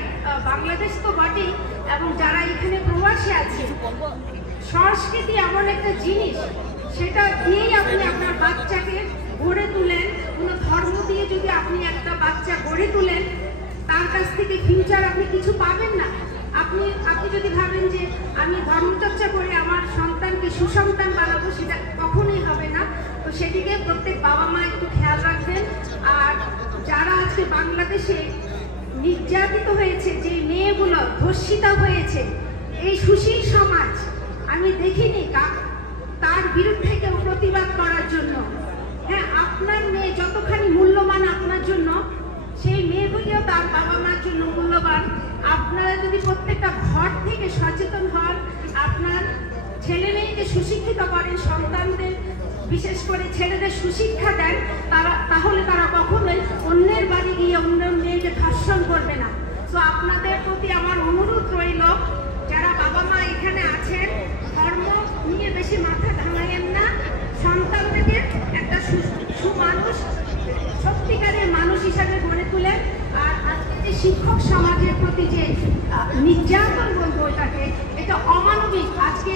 বাংলাদেশ তো বটেই এবং যারা এখানে প্রবাসী আছে, সংস্কৃতি এমন একটা জিনিস, সেটা দিয়েই আপনি আপনার বাচ্চাকে গড়ে তুলেন। কোনো ধর্ম দিয়ে যদি আপনি একটা বাচ্চা গড়ে তুলেন, তার কাছ থেকে ফিউচার আপনি কিছু পাবেন না। আপনি যদি ভাবেন যে আমি ধর্মচর্চা করে আমার সন্তানকে সুসন্তান বানাবো, সেটা কখনোই হবে না। তো সেদিকে প্রত্যেক বাবা মা একটু খেয়াল রাখবেন। আর যারা আজকে বাংলাদেশে নির্যাতিত হয়েছে, যে মেয়েগুলো ধর্ষিতা হয়েছে, এই সুশীল সমাজ আমি দেখিনি তার বিরুদ্ধে কেউ প্রতিবাদ করার জন্য। হ্যাঁ, আপনার মেয়ে যতখানি মূল্যবান আপনার জন্য, সেই মেয়েগুলিও তার বাবা মার জন্য মূল্যবান। আপনারা যদি প্রত্যেকটা ঘর থেকে সচেতন হন, আপনার ছেলে মেয়েকে সুশিক্ষিত করেন, সন্তানদের বিশেষ করে ছেলেদের সুশিক্ষা দেন, তাহলে তারা কখনোই অন্যের বাড়ি গিয়ে অন্য মেয়েকে ধর্ষণ করবে না। তো আপনাদের প্রতি আমার অনুরোধ রইল, যারা বাবা মা এখানে আছেন, ধর্ম নিয়ে বেশি মাথা ঘামায়েন না, সন্তানদেরকে একটা সুমানুষ, সত্যিকারের মানুষ হিসাবে গড়ে তুলেন। আর আজকে যে শিক্ষক সমাজের প্রতি যে নির্যাতন বলবো এটাকে, এটা অমানবিক। আজকে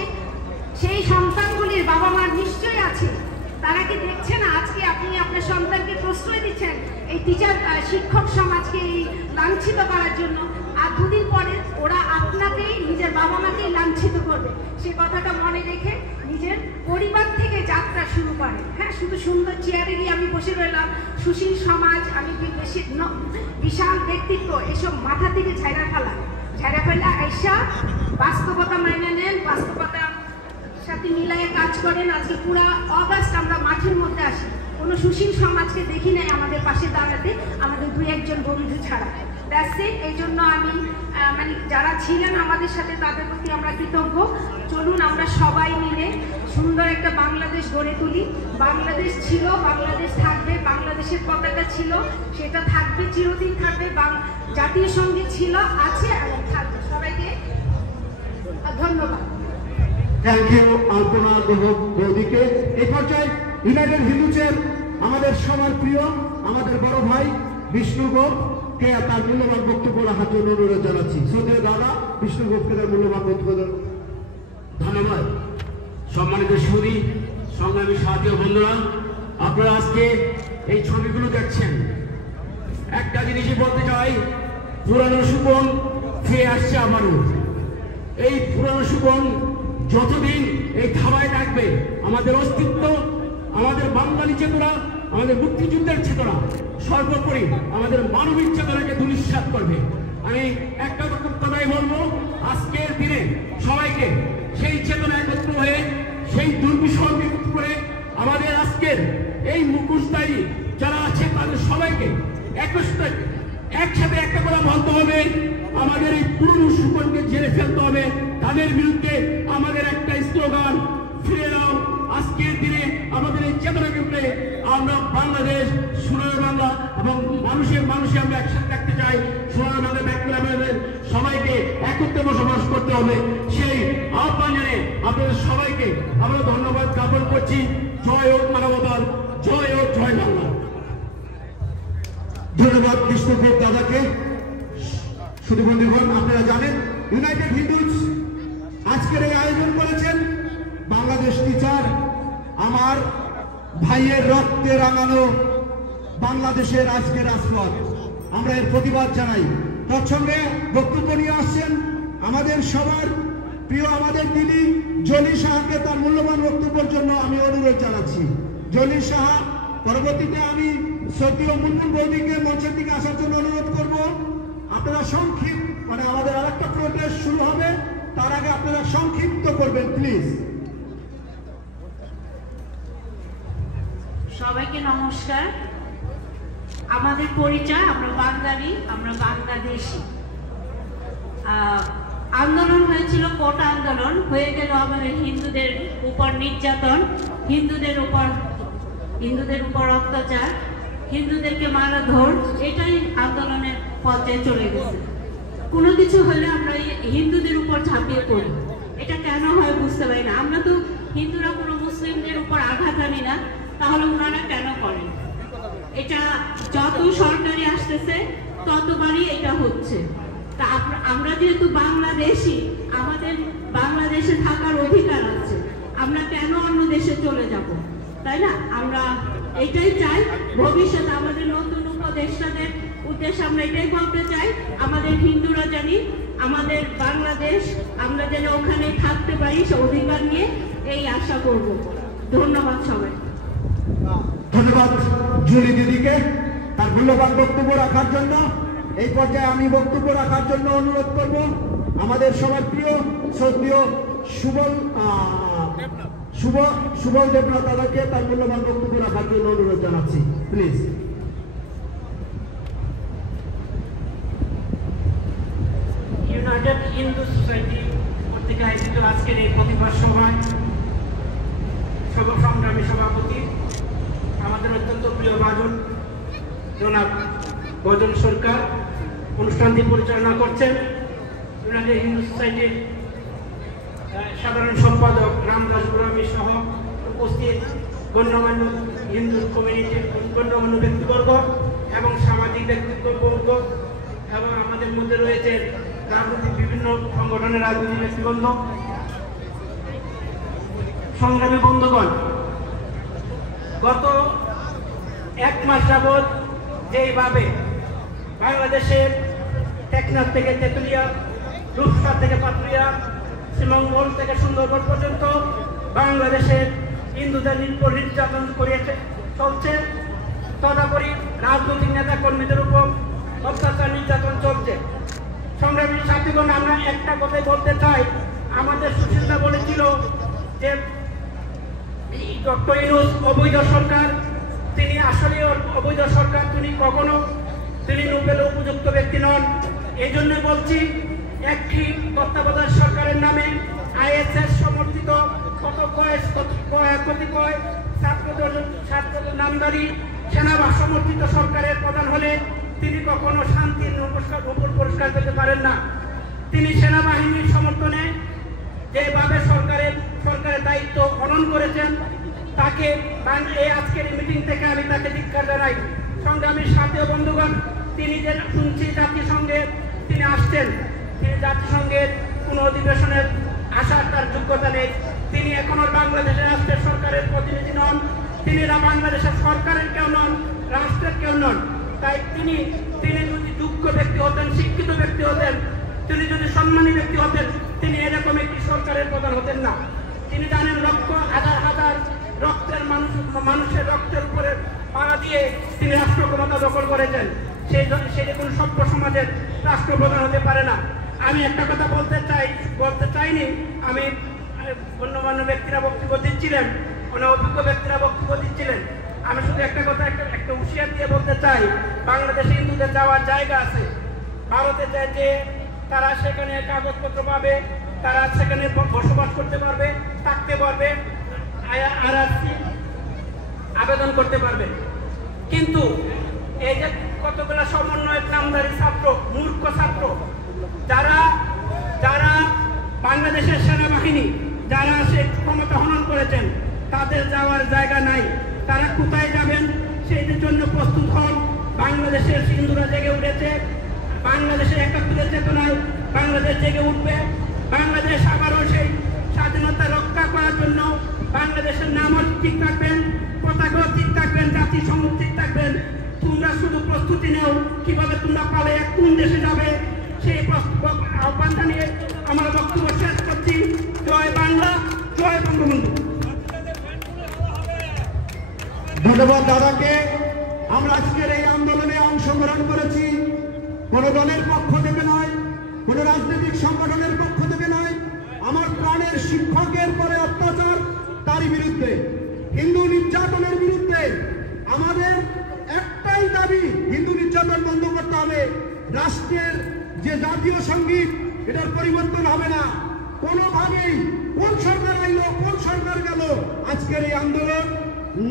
সেই সন্তানগুলির বাবা মার নিশ্চয়ই আছে, তারা কি দেখছে না আজকে আপনি আপনার সন্তানকে প্রশ্রয় দিচ্ছেন এই শিক্ষক সমাজকে এই লাঞ্ছিত করার জন্য? আর দুদিন পরে ওরা আপনাকেই নিজের বাবা মাকেই লাঞ্ছিত করবে। সে কথাটা মনে রেখে নিজের পরিবার থেকে যাত্রা শুরু করে। হ্যাঁ, শুধু সুন্দর চেয়ারে গিয়ে আমি বসে রইলাম, সুশীল সমাজ, আমি বিশাল ব্যক্তিত্ব, এসব মাথা থেকে ঝাড়া ফেলা আইসা বাস্তবতা মাইনে নেন, বাস্তবতার সাথে মিলাইয়ে কাজ করেন। আজকে পুরো অগাস্ট আমরা মাঠের মধ্যে আসি, কোনো সুশীল সমাজকে দেখি নাই আমাদের পাশে দাঁড়াতে, আমাদের 2-1 বন্ধু ছাড়া। That's it. এই জন্য আমি মানে যারা ছিলেন আমাদের সাথে তাদের প্রতি আমরা কৃতজ্ঞ। চলুন আমরা সবাই মিলে সুন্দর একটা বাংলাদেশ গড়ে তুলি। বাংলাদেশ ছিল, বাংলাদেশ থাকবে, বাংলাদেশের পতাকা ছিল, সেটা থাকবে, চিরদিন থাকবে। জাতীয় সঙ্গীত ছিল, আছে এবং থাকবে। সবাইকে ধন্যবাদ। থ্যাংক ইউ আলপনা বৌদিকে। এই পর্যায়ে ইউনাইটেড হিন্দুসের আমাদের সবার প্রিয় আমাদের বড় ভাই বিষ্ণু গোপকে তার মূল্যবান বক্তব্য রাখার জন্য অনুরোধ জানাচ্ছি। শ্রদ্ধেয় দাদা বিষ্ণু গোপকে তার মূল্যবান বক্তব্য। ধন্যবাদ। সম্মানিত সুধী, সংগ্রামী সাথী ও বন্ধুরা, আপনারা আজকে এই ছবিগুলো দেখছেন। একটা জিনিসই বলতে চাই, পুরানো সুপন ফিরে আসছে আবারও। এই পুরানো সুপন যতদিন এই থাবায় থাকবে, আমাদের অস্তিত্ব, আমাদের বাঙালি চেতনা, আমাদের মুক্তিযুদ্ধের চেতনা, সর্বোপরি আমাদের মানবিক চেতনাকে ধূলিসাৎ করবে। আমি একটা কথাই বলবো, আজকের দিনে সবাইকে সেই চেতনা একত্র হয়ে সেই দুর্বিষহকে মুক্ত করে আমাদের আজকের এই মুখোশধারী যারা আছে তাদের সবাইকে একসাথে একটা কথা বলতে হবে, আমাদের এই পুরনো সুপনকে ঝেড়ে ফেলতে হবে। তাদের বিরুদ্ধে আমাদের একটা স্লোগান, ফিরে নাও। আজকের দিনে আমাদের এই চেতনাকে উঠে আমরা বাংলাদেশ, সোনার বাংলা এবং মানুষে আমরা একসাথে থাকতে চাই। সোনার বাংলা ব্যক্তি আমাদের সবাইকে একত্রে বসবাস করতে হবে। সেই আহ্বান জানিয়ে আপনাদের সবাইকে আমরা ধন্যবাদ জ্ঞাপন করছি। জয় হোক মানবতার, জয় হোক জয় বাংলা। ধন্যবাদ বিষ্ণুপুর দাদাকে। শুধু বন্ধুগণ, আপনারা জানেন ইউনাইটেড হিন্দুস আজকের এই আয়োজন করেছেন বাংলাদেশ টিচার, আমার ভাইয়ের রক্তে রাঙানো বাংলাদেশের আজকের রাজপথ। আমরা এর প্রতিবাদ জানাই। তৎসঙ্গে বক্তব্য নিয়ে আসছেন আমাদের সবার প্রিয় আমাদের দিদি জলি সাহাকে তার মূল্যবান বক্তব্যের জন্য আমি অনুরোধ জানাচ্ছি। জলি সাহা, পরবর্তীতে আমি সত্যি মুনমুন বৌদিকে মঞ্চের দিকে আসার জন্য অনুরোধ করব। আপনারা সংক্ষিপ্ত, মানে আমাদের আরেকটা প্রোটেস্ট শুরু হবে, তার আগে আপনারা সংক্ষিপ্ত করবেন প্লিজ। সবাইকে নমস্কার। আমাদের পরিচয়, আমরা বাঙালি, আমরা বাংলাদেশি। আন্দোলন হয়েছিল, কোটা আন্দোলন হয়ে গেল আমাদের হিন্দুদের উপর নির্যাতন, হিন্দুদের উপর অত্যাচার, হিন্দুদেরকে মারধর, এটাই আন্দোলনের পর্যায়ে চলে গেছে। কোনো কিছু হলে আমরা হিন্দুদের উপর ঝাঁপিয়ে পড়ি। এটা কেন হয় বুঝতে পারি না। আমরা তো হিন্দুরা কোনো মুসলিমদের উপর আঘাত আনি না, তাহলে ওনারা কেন করেন? এটা যত সরকারি আসতেছে ততবারই এটা হচ্ছে। তা আমরা যেহেতু বাংলাদেশি, আমাদের বাংলাদেশে থাকার অধিকার আছে, আমরা কেন অন্য দেশে চলে যাব? তাই না? আমরা এটাই চাই ভবিষ্যতে আমাদের নতুন উপদেষ্টাদের উদ্দেশ্যে আমরা এটাই বলতে চাই, আমাদের হিন্দুরা জানি আমাদের বাংলাদেশ, আমরা যেন ওখানে থাকতে পারি সে অধিকার নিয়ে, এই আশা করব। ধন্যবাদ সবাই। ধন্যবাদ জুলি দিদিকে তার মূল্যবান বক্তব্য রাখার জন্য। এই পর্যায়ে আমি বক্তব্য রাখার জন্য অনুরোধ করব আমাদের সবার প্রিয় শ্রদ্ধেয় সুবল দেবনাথ দাদাকে তার মূল্যবান বক্তব্য রাখার জন্য অনুরোধ জানাচ্ছি প্লিজ। ইউনাইটেড হিন্দু সোসাইটি কর্তৃক আয়োজিত আজকের এই প্রতিবাদ সভায় সংগ্রামী সভাপতি আমাদের অত্যন্ত প্রিয় ভাজন জনাব ভজন সরকার অনুষ্ঠানটি পরিচালনা করছেন। ইউনাইটেড হিন্দু সোসাইটির সাধারণ সম্পাদক রামদাস গোলামী সহ উপস্থিত গণ্যমান্য হিন্দু কমিউনিটির গণ্যমান্য ব্যক্তিবর্গ এবং সামাজিক ব্যক্তিবর্গ এবং আমাদের মধ্যে রয়েছে রাজনৈতিক বিভিন্ন সংগঠনের রাজনৈতিক ব্যক্তিবৃন্দ, সংগ্রামী বন্ধুগণ, গত 1 মাস যাবৎ যেইভাবে বাংলাদেশের টেকনাফ থেকে তেতুলিয়া, রূপসা থেকে পাতুরিয়া, শ্রীমঙ্গল থেকে সুন্দরবন পর্যন্ত বাংলাদেশের হিন্দুদের উপর নির্যাতন করিয়েছে চলছে। তদাপরি রাজনৈতিক নেতা কর্মীদের উপর অত্যাচার নির্যাতন চলছে। সংগ্রামী সাথীগণ, আমরা একটা কথাই বলতে চাই, আমাদের সুশীলদা বলেছিল যে ডক্টর ইউনূস অবৈধ সরকার, তিনি আসলে অবৈধ সরকার, তিনি নোবেল উপযুক্ত ব্যক্তি নন। এই জন্য বলছি, একটি তত্ত্বাবধায়ক সরকারের নামে আইএসএস সমর্থিত কতিপয় ছাত্রদের নামদারি সেনা সমর্থিত সরকারের প্রধান হলে তিনি কখনো শান্তির নোবেল পুরস্কার পেতে পারেন না। তিনি সেনাবাহিনীর সমর্থনে যেভাবে সরকারের দায়িত্ব পালন করেছেন, তাকে এই আজকের মিটিং থেকে আমি তাকে ধিক্কার জানাই। সংগ্রামী সাথী ও বন্ধুগণ, তিনি যে শুনছি জাতিসংঘে তিনি আসছেন, তিনি জাতিসংঘের কোন অধিবেশনের আসার তার যোগ্যতা নেই। তিনি এখনো বাংলাদেশের রাষ্ট্রের সরকারের প্রতিনিধি নন, তিনি বাংলাদেশের সরকারের কেউ নন, রাষ্ট্রের কেউ নন। তাই তিনি যদি যোগ্য ব্যক্তি হতেন, শিক্ষিত ব্যক্তি হতেন, তিনি যদি সম্মানী ব্যক্তি হতেন, তিনি এরকম একটি সরকারের প্রধান হতেন না। তিনি জানেন, হাজার হাজার মানুষের রক্তের উপরে পাড়া দিয়ে তিনি রাষ্ট্র ক্ষমতা দখল করেছেন। সেই কোন সভ্য সমাজের রাষ্ট্রপ্রধান হতে পারে না। আমি একটা কথা বলতে চাইনি, আমি গণ্যমান্য ব্যক্তিরা বক্তব্য দিচ্ছিলেন, অনেক অভিজ্ঞ ব্যক্তিরা বক্তব্য দিচ্ছিলেন। আমি শুধু একটা কথা একটা হুঁশিয়ার দিয়ে বলতে চাই, বাংলাদেশে হিন্দুদের যাওয়ার জায়গা আছে। ভারতে যে তারা সেখানে কাগজপত্র পাবে, তারা সেখানে বসবাস করতে পারবে, থাকতে পারবে, আরআরসি আবেদন করতে পারবে। কিন্তু এই যে কতগুলো সমন্বয়ক নামধারী ছাত্র, মূর্খ ছাত্র, যারা বাংলাদেশের সেনাবাহিনী, যারা সে ক্ষমতা হনন করেছেন, তাদের যাওয়ার জায়গা নাই। তারা কোথায় যাবেন সেইটার জন্য প্রস্তুত হন। বাংলাদেশের হিন্দুরা জেগে উঠেছে, বাংলাদেশের একাত্তরের চেতনায় বাংলাদেশ জেগে উঠবে। বাংলাদেশ আবারও সেই স্বাধীনতা রক্ষা করার জন্য বাংলাদেশের নামও ঠিক থাকবেন, পতাকাও ঠিক থাকবেন, জাতিসংঘ ঠিক থাকবেন। তোমরা শুধু প্রস্তুতি নেও, কিভাবে তোমরা পালে কোন দেশে যাবে, সেই আহ্বান জানিয়ে আমার বক্তব্য শেষ করছি। জয় বাংলা, জয় বঙ্গবন্ধু। ধন্যবাদ দাদাকে। আমরা আজকের এই আন্দোলনে অংশগ্রহণ করেছি কোন দলের পক্ষ থেকে নয়, কোন রাজনৈতিক সংগঠনের পক্ষ থেকে নয়। আমার প্রাণের শিক্ষকের পরে অত্যাচার, তারই বিরুদ্ধে, হিন্দু নির্যাতনের বিরুদ্ধে। আমাদের একটাই দাবি, হিন্দু নির্যাতন বন্ধ করতে হবে। রাষ্ট্রের যে জাতীয় সঙ্গীত, এটার পরিবর্তন হবে না কোনোভাবেই। কোন সরকার আইলো, কোন সরকার গেল, আজকের এই আন্দোলন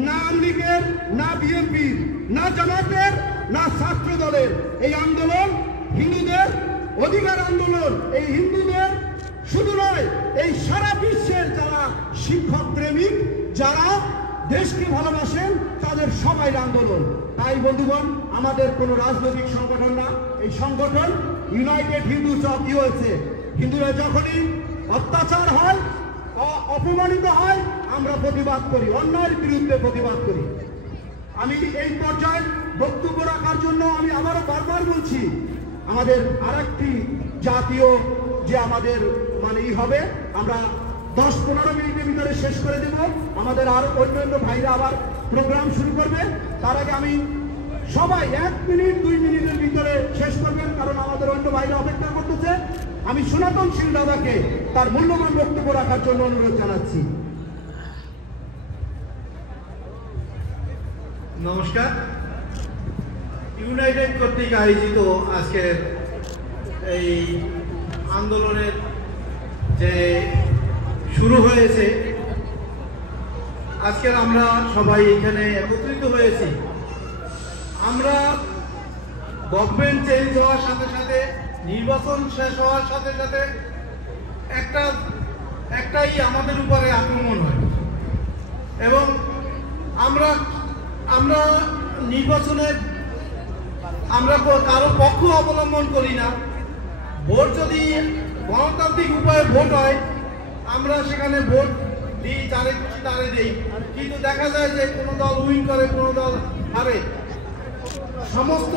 না আওয়ামী লীগের, না বিএনপির, না জামাতের, না ছাত্র দলের। এই আন্দোলন হিন্দুদের অধিকার আন্দোলন। এই হিন্দুদের শুধু নয়, এই সারা বিশ্বের যারা শিক্ষক প্রেমিক, যারা দেশকে ভালোবাসেন, তাদের সবাই আন্দোলন। তাই বন্ধুগণ, আমাদের কোন রাজনৈতিক সংগঠন না, এই সংগঠন ইউনাইটেড হিন্দুস অফ ইউএসএ। হিন্দুরা যখনই অত্যাচার হয়, অপমানিত হয়, আমরা প্রতিবাদ করি, অন্যায়ের বিরুদ্ধে প্রতিবাদ করি। আমি এই পর্যায়ে বক্তব্য রাখার জন্য আমি আবারও বারবার বলছি, আমাদের আরেকটি জাতীয় যে আমাদের হবে, আমরা 10-15 মিনিটের ভিতরে শেষ করে দেব। আমাদের আর অন্যান্য ভাইরা আবার প্রোগ্রাম শুরু করবে। তার আগে আমি সবাই 1 মিনিট 2 মিনিটের ভিতরে শেষ করবেন, কারণ আমাদের অন্য ভাইরা অপেক্ষা করতেছে। আমি সনাতন সিং দাদাকে তার মূল্যবান বক্তব্য রাখার জন্য অনুরোধ জানাচ্ছি। নমস্কার। ইউনাইটেড কর্তৃক আয়োজিত আজকের এই আন্দোলনের যে শুরু হয়েছে, আজকের আমরা সবাই এখানে একত্রিত হয়েছি। আমরা গভর্নমেন্ট চেঞ্জ হওয়ার সাথে সাথে, নির্বাচন শেষ হওয়ার সাথে সাথে একটাই আমাদের উপরে আক্রমণ হয়, এবং আমরা নির্বাচনে আমরা কারো পক্ষ অবলম্বন করি না। ভোট যদি গণতান্ত্রিক উপায়ে ভোট হয়, আমরা সেখানে ভোট দিই, যারে খুশি তারে দিই। কিন্তু দেখা যায় যে কোনো দল উইন করে, কোনো দল হারে। সমস্ত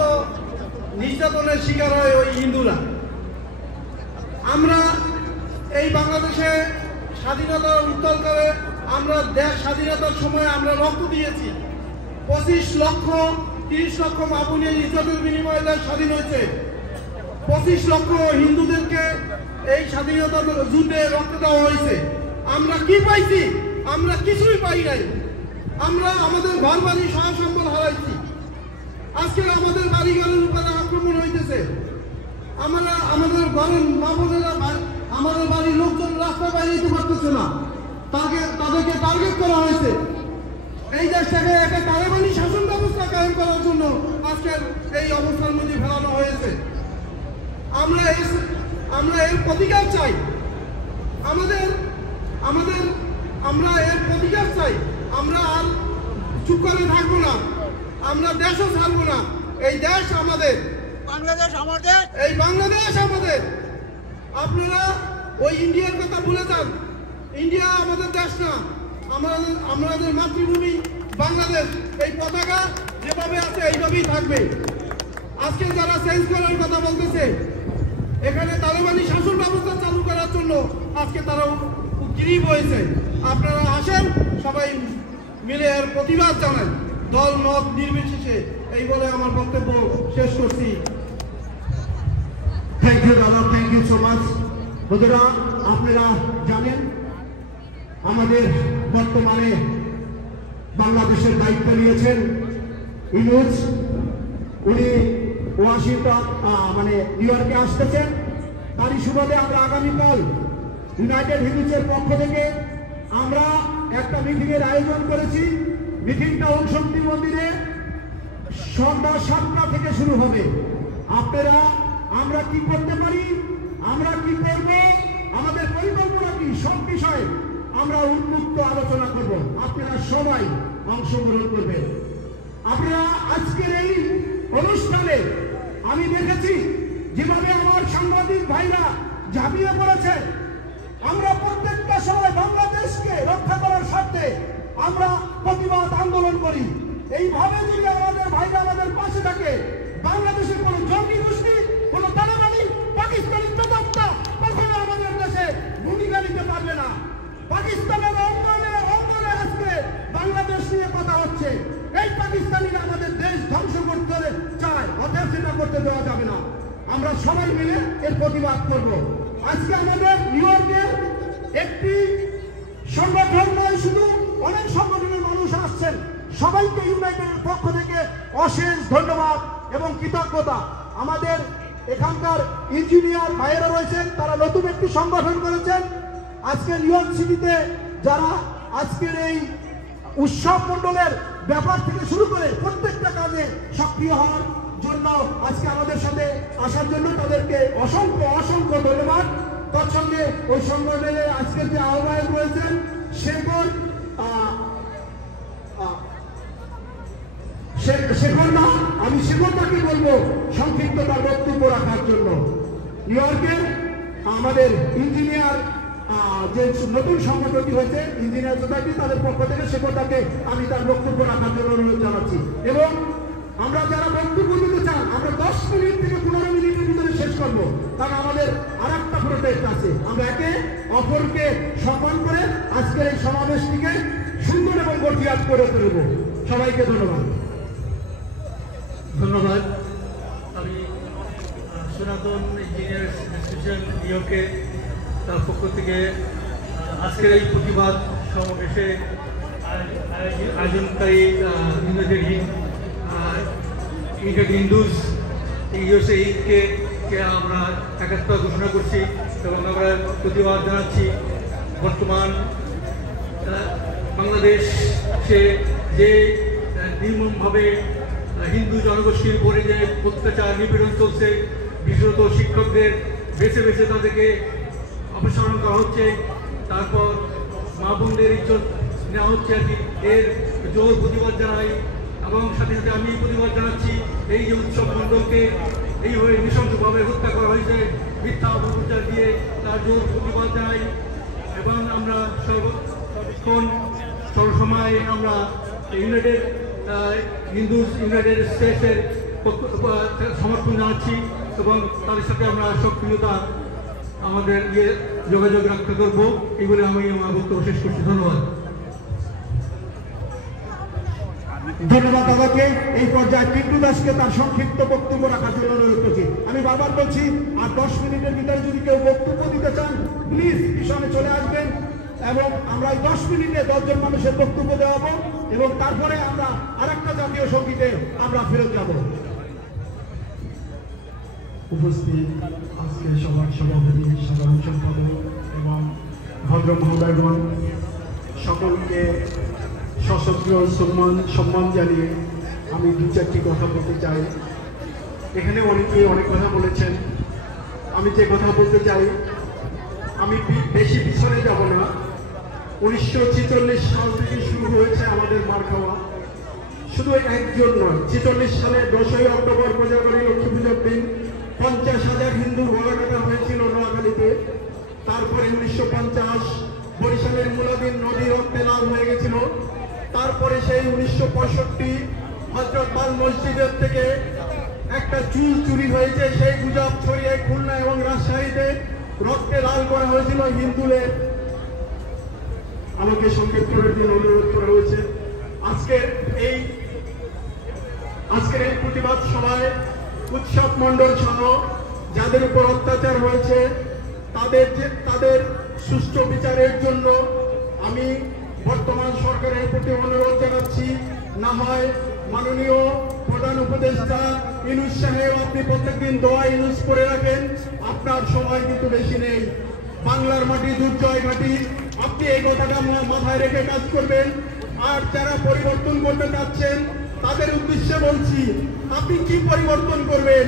নির্যাতনের শিকার হয় ওই হিন্দুরা। আমরা এই বাংলাদেশে স্বাধীনতার উত্তরকালে আমরা দেশ স্বাধীনতার সময় আমরা রক্ত দিয়েছি। 25 লক্ষ 30 লক্ষ মাবুনের ইজ্জতের বিনিময়ে দেশ স্বাধীন হয়েছে। 25 লক্ষ হিন্দুদেরকে এই স্বাধীনতার যুদ্ধে রক্ত দেওয়া হয়েছে। আমরা কি পাইছি? আমরা কিছুই পাই নাই। আমরা আমাদের ঘর বাড়ি সহায় সম্পদ হারাইছি। আজকে আমাদের বাড়িঘরের উপরে আক্রমণ হইতেছে। আমরা আমাদের ঘরের মা বোনেরা আমাদের বাড়ির লোকজন রাস্তা বাইরে যেতে পারতেছে না, তাদেরকে টার্গেট করা হয়েছে। এই দেশটাকে একটা তালেবানি শাসন ব্যবস্থা কায়েম করার জন্য আজকের এই অবস্থার মধ্যে ফেলানো হয়েছে। আমরা এর প্রতিকার চাই। আমরা এর প্রতিকার চাই। আমরা আর চুপ করে থাকবো না, আমরা দেশও ছাড়বো না। এই দেশ আমাদের, বাংলাদেশ আমাদের, এই বাংলাদেশ আমাদের। আপনারা ওই ইন্ডিয়ার কথা ভুলে যান। ইন্ডিয়া আমাদের দেশ না, আমাদের মাতৃভূমি বাংলাদেশ। এই পতাকা যেভাবে আছে এইভাবেই থাকবে। আজকে যারা চেঞ্জ করার কথা বলতেছে, এখানে তালেবানি শাসন ব্যবস্থা চালু করার জন্য আজকে তারা উদ্গ্রীব হয়েছে। আপনারা আসেন, সবাই মিলে এর প্রতিবাদ জানান, দল মত নির্বিশেষে। এই বলে আমার বক্তব্য শেষ করছি। থ্যাংক ইউ দাদা, থ্যাংক ইউ সো মাচ। বন্ধুরা, আপনারা জানেন আমাদের বর্তমানে বাংলাদেশের দায়িত্ব নিয়েছেন ইউনুস। উনি ওয়াশিংটন নিউ ইয়র্কে আসতেছেন। তারই সুবাদে আমরা আগামীকাল ইউনাইটেড হিন্দুসের পক্ষ থেকে আমরা একটা মিটিংয়ের আয়োজন করেছি। মিটিংটা ওমশক্তি মন্দিরে সন্ধ্যা 7টা থেকে শুরু হবে। আপনারা আমরা কি করতে পারি, আমরা কি করব, আমাদের পরিকল্পনা কি, সব বিষয়ে আমরা উন্মুক্ত আলোচনা করব। আপনারা সবাই অংশগ্রহণ করবেন। আপনারা আজকের এই অনুষ্ঠানে আমি দেখেছি যেভাবে আমার সাংবাদিক ভাইরা ঝাঁপিয়ে পড়েছে। আমরা প্রত্যেকটা সময় বাংলাদেশকে রক্ষা করার স্বার্থে আমরা প্রতিবাদ আন্দোলন করি। এইভাবে যদি আমাদের ভাইরা আমাদের পাশে থাকে, বাংলাদেশের কোনো জঙ্গি গোষ্ঠী, কোনো তালেবানি, পাকিস্তানি প্রেতাত্মা কখনো আমাদের দেশে ভূমিকা নিতে পারবে না। পাকিস্তানের অঙ্গনে আজকে বাংলাদেশ নিয়ে কথা হচ্ছে। এই পাকিস্তানিরা আমাদের দেশ ধ্বংস করতে চায়, অথচ সেটা করতে দেওয়া যাবে না। আমরা সবাই মিলে এর প্রতিবাদ করব। আজকে আমাদের নিউ ইয়র্কের একটি সংগঠন নয়, শুধু অনেক সংগঠনের মানুষ আসছেন। সবাইকে ইউনাইটেডের পক্ষ থেকে অশেষ ধন্যবাদ এবং কৃতজ্ঞতা। আমাদের এখানকার ইঞ্জিনিয়ার ভাইয়েরা রয়েছেন, তারা নতুন একটি সংগঠন করেছেন। আজকে নিউ ইয়র্ক সিটিতে যারা আজকের এই উৎসব মণ্ডলের ব্যাপার থেকে শুরু করে প্রত্যেকটা কাজে সক্রিয় হওয়ার জন্য আজকে আমাদের সাথে আসার জন্য তাদেরকে অসংখ্য অসংখ্য ধন্যবাদ। তৎসঙ্গে ওই সংগঠনের আজকের যে আহ্বায়ক রয়েছেন শেখর না, আমি শেখরটাকে বলবো সংক্ষিপ্ত তার বক্তব্য রাখার জন্য। নিউ ইয়র্কের আমাদের ইঞ্জিনিয়ার যে নতুন সংগঠনটি হয়েছে ইঞ্জিনিয়ার সোসাইটি, তাদের পক্ষ থেকে শেখরটাকে আমি তার বক্তব্য রাখার জন্য অনুরোধ জানাচ্ছি। এবং আমরা যারা বক্তব্য দিতে চান, আমরা 10 মিনিট থেকে 15 মিনিটের ভিতরে শেষ করবো, কারণ আমাদের আর একটা প্রোটেস্ট আছে। আমরা একে অপরকে সম্মান করে আজকের এই সমাবেশটিকে সুন্দর এবং গঠিয়াত করে তুলব। সবাইকে ধন্যবাদ। ধন্যবাদ। আমি সনাতন ইঞ্জিনিয়ার্স অ্যাসোসিয়েশন নিউ ইয়র্কে তার পক্ষ থেকে আজকের এই প্রতিবাদ সমাবেশে আয়োজনকারী ইউনাইটেড হিন্দুস ইউএসএকে আমরা একাত্মতা ঘোষণা করছি এবং আমরা প্রতিবাদ জানাচ্ছি। বর্তমান বাংলাদেশে যে নির্মমভাবে হিন্দু জনগোষ্ঠীর উপরে যে অত্যাচার নিপীড়ন চলছে, বিশেষত শিক্ষকদের বেছে বেছে তাদেরকে অপসারণ করা হচ্ছে, তারপর মা বোনদের ইজ্জত নেওয়া হচ্ছে আর কি, এর জোর প্রতিবাদ জানাই। এবং সাথে সাথে আমি প্রতিবাদ জানাচ্ছি এই যে উৎসব মণ্ডলকে এইভাবে নৃশংসভাবে হত্যা করা হয়েছে মিথ্যা অপপ্রচার দিয়ে, তার জোর প্রতিবাদ জানাই। এবং আমরা সর্বক্ষণ সবসময় আমরা ইউনাইটেড হিন্দুস ইউনাইটেড স্টেটসের সমর্থন জানাচ্ছি এবং তাদের সাথে আমরা সক্রিয়তা আমাদের যোগাযোগ রাখতে করবো। এগুলো আমি আমার বক্তব্য শেষ করছি। ধন্যবাদ। ধন্যবাদ দাদাকে। এই পর্যায়ে টিটু দাসকে তার সংক্ষিপ্ত বক্তব্য রাখার জন্য অনুরোধ করছি। আমি বারবার বলছি, আর 10 মিনিটের ভিতরে যদি কেউ বক্তব্য দিতে চান প্লিজ পিছনে চলে আসবেন এবং আমরা এই 10 মিনিটে 10 জন মানুষের বক্তব্য দেওয়াবো এবং তারপরে আমরা আরেকটা জাতীয় সঙ্গীতে আমরা ফেরত যাব। উপস্থিত আজকে সভার সভাপতি, সাধারণ সম্পাদক এবং ভদ্র মহোদয়গণ, সকলকে সশস্ত্র সম্মান জানিয়ে আমি 2-4টি কথা বলতে চাই। এখানে অনেকে অনেক কথা বলেছেন। আমি যে কথা বলতে চাই, আমি বেশি পিছনে যাব না। 1946 সাল থেকে শুরু হয়েছে আমাদের মার খাওয়া। শুধু একজন নয়, 46 সালে 10ই অক্টোবর কোজাগরী লক্ষ্মী পুজোর দিন 50,000 হিন্দু গলা কাটা হয়েছিল নোয়াখালীতে। তারপরে 1950 বরিশালের মুলাদিন নদী রক্তে লাল হয়ে গেছিল। তারপরে সেই 1965 হযরত বাল মসজিদের থেকে একটা চুল চুরি হয়েছে, সেই গুজব ছড়িয়ে খুলনা এবং রাজশাহীতে রক্তে লাল করা হয়েছিল হিন্দুদের। আমাকে সংক্ষেপ করার জন্য অনুরোধ করা হয়েছে। আজকের এই প্রতিবাদ সভায় উৎসব মণ্ডল সহ যাদের উপর অত্যাচার হয়েছে তাদের সুষ্ঠু বিচারের জন্য আমি বর্তমান সরকারের প্রতি অনুরোধ জানাচ্ছি। না হয় মাননীয় প্রধান উপদেষ্টা ইউনূস সাহেব, আপনি প্রত্যেকদিন দোয়া ইউনূস করে রাখেন, আপনার সময় কিন্তু বেশি নেই। বাংলার মাটি দুর্জয় ঘাঁটি, আপনি এই কথাটা মাথায় রেখে কাজ করবেন। আর যারা পরিবর্তন করতে চাচ্ছেন তাদের উদ্দেশ্যে বলছি, আপনি কি পরিবর্তন করবেন?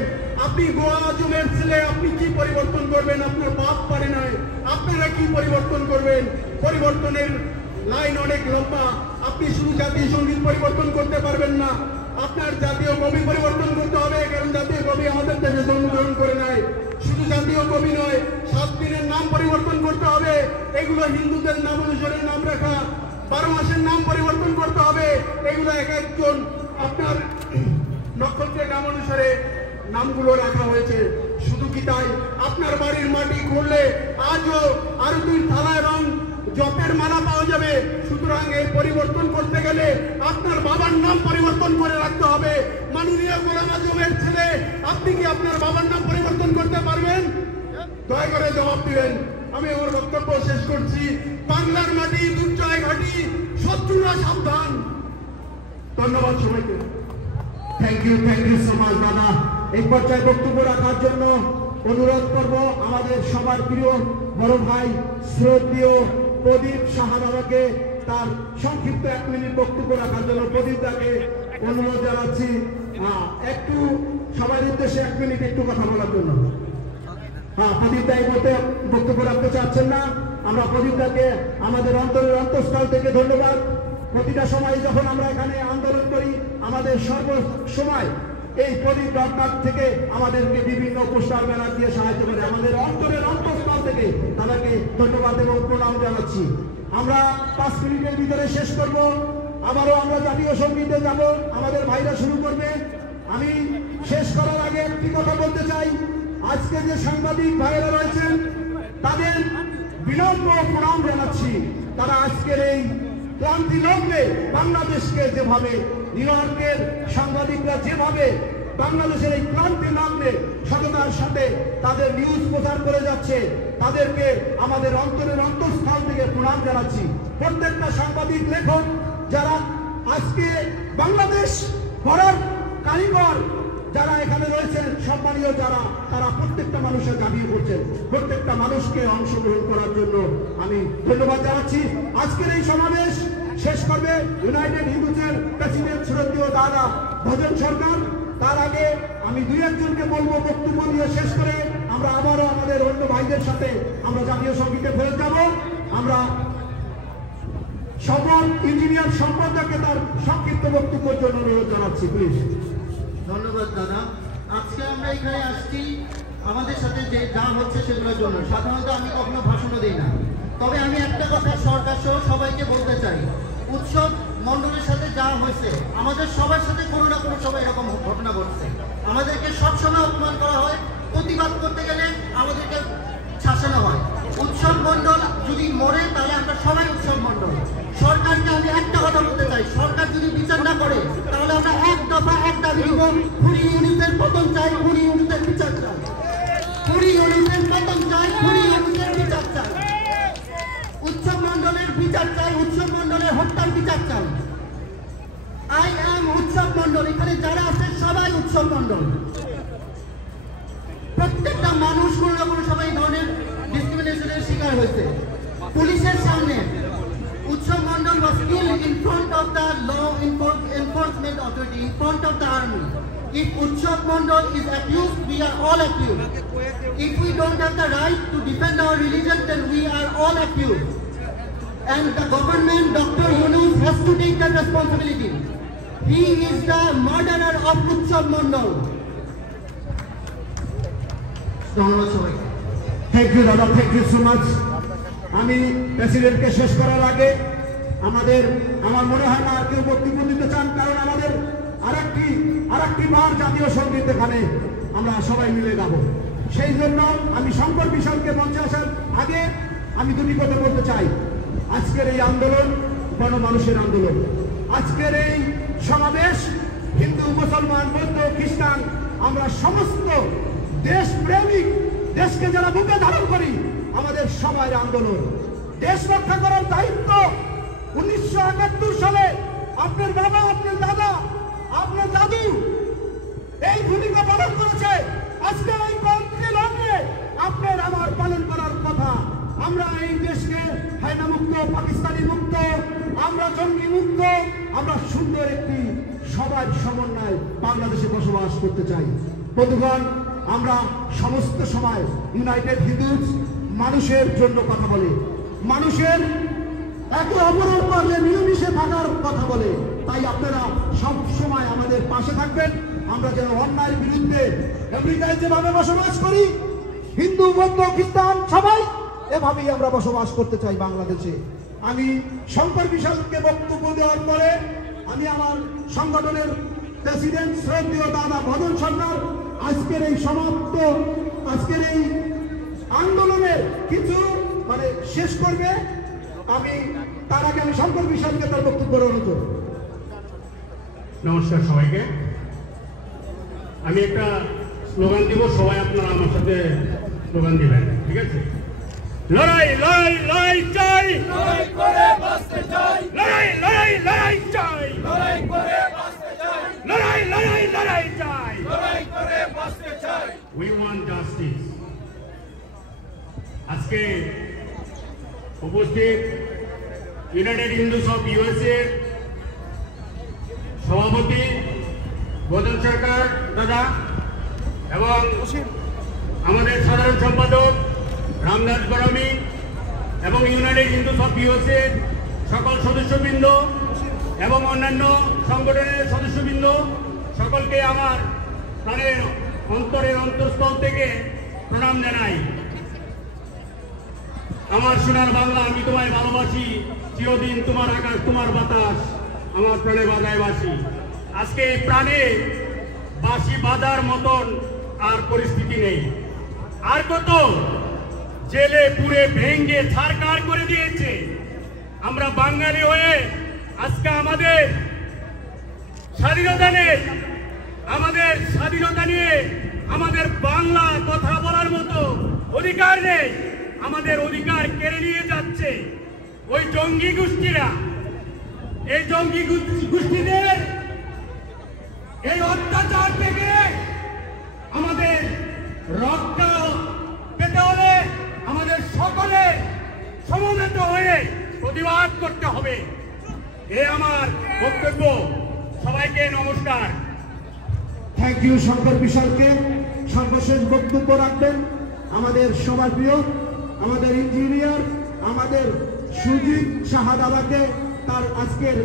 আপনি গোয়া আজমের ছেলে, আপনি কি পরিবর্তন করবেন? আপনার বাপ পারে নাই, আপনারা কি পরিবর্তন করবেন? পরিবর্তনের লাইন অনেক লম্বা। আপনি শুধু জাতীয় সঙ্গীত পরিবর্তন করতে পারবেন না, আপনার জাতীয় কবি পরিবর্তন করতে হবে, কারণ জাতীয় কবি আমাদের দেশে জন্মগ্রহণ করে নাই। শুধু জাতীয় কবি নয়, 7 দিনের নাম পরিবর্তন করতে হবে, এগুলো হিন্দুদের নাম অনুসারে নাম রাখা। 12 মাসের নাম পরিবর্তন করতে হবে, এগুলো এক একজন আপনার নক্ষত্রের নাম অনুসারে নামগুলো রাখা হয়েছে। শুধু কি তাই, আপনার বাড়ির মাটি খুঁড়লে আজও আরতির থালা এবং জপের মালা পাওয়া যাবে। সুতরাং এর পরিবর্তন করতে গেলে আপনার বাবার নাম পরিবর্তন করে রাখতে হবে। মাননীয় গোলাম আজমের ছেলে, আপনি কি আপনার বাবার নাম পরিবর্তন করতে পারবেন? দয়া করে জবাব দিবেন। আমি আমার বক্তব্য শেষ করছি। বাংলার মাটি দুর্জয় ঘাঁটি, শত্রুরা সাবধান। ধন্যবাদ সবাইকে। থ্যাংক ইউ সো মাচ দাদা। এই পর্যায়ে বক্তব্য রাখার জন্য অনুরোধ করব আমাদের সবার প্রিয় বড় ভাই শ্রদ্ধেয় প্রদীপ সাহা দাদাকে তার সংক্ষিপ্ত 1 মিনিট বক্তব্য রাখার জন্য প্রদীপ দাকে অনুরোধ জানাচ্ছি। একটু সবার উদ্দেশ্যে 1 মিনিট একটু কথা বলার জন্য। প্রদীপ দা এই মুহূর্তে বক্তব্য রাখতে চাচ্ছেন না। আমরা প্রদীপ দাকে আমাদের অন্তরের অন্তঃস্থল থেকে ধন্যবাদ। প্রতিটা সময় যখন আমরা এখানে আন্দোলন করি, আমাদের সর্বসময় এই প্রদীপ দরকার থেকে আমাদেরকে বিভিন্ন পোস্টার ব্যানার দিয়ে সাহায্য করে। আমাদের অন্তরের অন্তঃস্থল থেকে তাদেরকে ধন্যবাদ এবং প্রণাম জানাচ্ছি। আমরা 5 মিনিটের ভিতরে শেষ করব। আবারও আমরা জাতীয় সঙ্গীতে যাব, আমাদের ভাইরা শুরু করবে। আমি শেষ করার আগে একটি কথা বলতে চাই, আজকে যে সাংবাদিক ভাইরা রয়েছেন তাদের বিনম্র প্রণাম জানাচ্ছি। তারা আজকের এই ক্লান্তি লগ্নে বাংলাদেশকে যেভাবে, নিউ ইয়র্কের সাংবাদিকরা যেভাবে বাংলাদেশের এই ক্লান্তি লগ্নে সততার সাথে তাদের নিউজ প্রচার করে যাচ্ছে, তাদেরকে আমাদের অন্তরের অন্তঃস্থল থেকে প্রণাম জানাচ্ছি। প্রত্যেকটা সাংবাদিক লেখক যারা আজকে বাংলাদেশ গড়ার কারিগর যারা এখানে রয়েছেন, সম্মানীয় যারা, তারা প্রত্যেকটা মানুষের দাবি করছেন। প্রত্যেকটা মানুষকে অংশগ্রহণ করার জন্য আমি ধন্যবাদ জানাচ্ছি। আজকের এই সমাবেশ শেষ করবে ইউনাইটেড হিন্দুসের প্রেসিডেন্ট শ্রদ্ধেয় দাদা ভজন সরকার। তার আগে আমি 2-1 জনকে বলবো বক্তব্য দিয়ে শেষ করে আমরা আবারও আমাদের অন্য ভাইদের সাথে আমরা জাতীয় সঙ্গীতে ফেরত যাব। আমরা সকল ইঞ্জিনিয়ার সম্পাদককে তার সংক্ষিপ্ত বক্তব্যের জন্য অনুরোধ জানাচ্ছি, প্লিজ। ধন্যবাদ দাদা। আজকে আমরা এখানে আসছি আমাদের সাথে যে যা হচ্ছে সেগুলোর জন্য। সাধারণত আমি কখনো ভাষণও দিই না, তবে আমি একটা কথা সরকার সহ সবাইকে বলতে চাই, উৎসব মণ্ডলের সাথে যা হয়েছে, আমাদের সবার সাথে কোনো না কোনো সময় এরকম ঘটনা ঘটছে। আমাদেরকে সবসময় অপমান করা হয়, প্রতিবাদ করতে গেলে আমাদেরকে শাসানো হয়। উৎসব মণ্ডল যদি মরে তাহলে আমরা সবাই উৎসব মণ্ডল। সরকারকে আমি একটা কথা বলতে চাই, সরকার যদি বিচার না করে তাহলে আমরা এক দফা এক দাবি দিব, খুনি ইউনিটের পতন চাই, খুনি ইউনিটের বিচার চাই, খুনি ইউনিটের পতন চাই, খুনি ইউনিটের বিচার চাই, উৎসব মণ্ডলের বিচার চাই, উৎসব মণ্ডলের হত্যার বিচার চাই। আই এম উৎসব মণ্ডল, এখানে যারা আছে সবাই উৎসব মণ্ডল। প্রত্যেকটা মানুষ কোনো না কোনো সময় এই ধরনের ডিসক্রিমিনেশনের শিকার হয়েছে। পুলিশের সামনে উৎসব মণ্ডল was killed in front of the law enforcement authority, in front of the army. If Utsav Mondal is accused, we are all accused. If we don't have the right to defend our religion, then we are all accused. And the government, Dr. Yunus, has to take that responsibility. He is the murderer of Utsav Mondal. ধন্যবাদ সবাইকে। Thank you দাদা, thank you so much. আমি প্রেসিডেন্টকে শেষ করার আগে আমার মনে হয় না কেউ বক্তব্য দিতে চান, কারণ আমাদের আরেকটি বার জাতীয় সঙ্গীত এখানে আমরা সবাই মিলে গাবো। সেই জন্য আমি শঙ্কর বিশালকে মঞ্চে আসার আগে আমি দুটি কথা বলতে চাই। আজকের এই আন্দোলন গণমানুষের আন্দোলন, আজকের এই সমাবেশ হিন্দু, মুসলমান, বৌদ্ধ, খ্রিস্টান, আমরা সমস্ত দেশপ্রেমিক, দেশকে যারা বুকে ধারণ করি, আমাদের সবার আন্দোলন। দেশ রক্ষা করার দায়িত্ব 1971 সালে আপনার বাবা, আপনার দাদা, আপনার দাদু এই ভূমিকা পালন করেছে। আজকে এই কন্ট্রি লন্ডনে আপনার আমার পালন করার কথা। আমরা এই দেশকে হায়না মুক্ত, পাকিস্তানি মুক্ত, আমরা জঙ্গি মুক্ত, আমরা সুন্দর একটি সবার সমন্বয় বাংলাদেশে বসবাস করতে চাই। বন্ধুগণ, আমরা সমস্ত সময় ইউনাইটেড হিন্দুজ মানুষের জন্য কথা বলে, মানুষের একে অপরের পাশে মিলেমিশে থাকার কথা বলে। তাই আপনারা সব সময় আমাদের পাশে থাকবেন। আমরা যেন অন্যায়ের বিরুদ্ধে, আমেরিকায় যেভাবে বসবাস করি, হিন্দু, বৌদ্ধ, খ্রিস্টান সবাই এভাবেই আমরা বসবাস করতে চাই বাংলাদেশে। আমি শঙ্কর বিশালকে বক্তব্য দেওয়ার পরে আমি আমার সংগঠনের প্রেসিডেন্ট শ্রদ্ধেয় দাদা ভজন সরকার আজকের এই আন্দোলনের কিছু শেষ করবে। আমি তার আগে আমি শঙ্কর বিশালকে তার বক্তব্য অনুরোধ করব। নমস্কার সবাইকে। আমি একটা স্লোগান দিব, সবাই আপনারা আমার সাথে স্লোগান দিবেন, ঠিক আছে? লড়াই লড়াই লড়াই চাই, লড়াই করে বাঁচতে চাই, লড়াই লড়াই লড়াই চাই, লড়াই করে বাঁচতে চাই, লড়াই লড়াই লড়াই চাই, লড়াই করে বাঁচতে চাই। We want justice. আজকে উপস্থিত ইউনাইটেড হিন্দুস অফ ইউএসএ সভাপতি ভজন সরকার দাদা এবং আমাদের সাধারণ সম্পাদক রামদাস গরমি এবং ইউনাইটেড হিন্দুস অফ ইউএসএ সকল সদস্যবৃন্দ এবং অন্যান্য সংগঠনের সদস্যবৃন্দ, সকলকে আমার প্রাণের অন্তরের অন্তঃস্থল থেকে প্রণাম জানাই। আমার সোনার বাংলা, আমি তোমায় ভালোবাসি, চিরদিন তোমার আকাশ, তোমার বাতাস, আমার প্রাণে বাজায় বাসি। আজকে এই প্রাণে বাঁশি বাঁধার মতন আর পরিস্থিতি নেই। আর কত জেলে পুড়ে ভেঙ্গে ছারকার করে দিয়েছে। আমরা বাঙালি হয়ে আজকে আমাদের স্বাধীনতা নেই, আমাদের স্বাধীনতা নিয়ে আমাদের বাংলা কথা বলার মতো অধিকার নেই। আমাদের অধিকার কেড়ে নিয়ে যাচ্ছে ওই জঙ্গি গোষ্ঠীরা। এই জঙ্গি গোষ্ঠীদের এই অত্যাচার থেকে আমাদের রক্ষা পেতে হলে আমাদের সকলে সমবেত হয়ে প্রতিবাদ করতে হবে। এ আমার বক্তব্য। সবাইকে নমস্কার। থ্যাংক ইউ শঙ্কর বিশালকে। সর্বশেষ বক্তব্য রাখবেন আমাদের সবার প্রিয়, আমাদের ইঞ্জিনিয়ার, আমাদের সুজিত সাহা দাদাকে, তার আজকের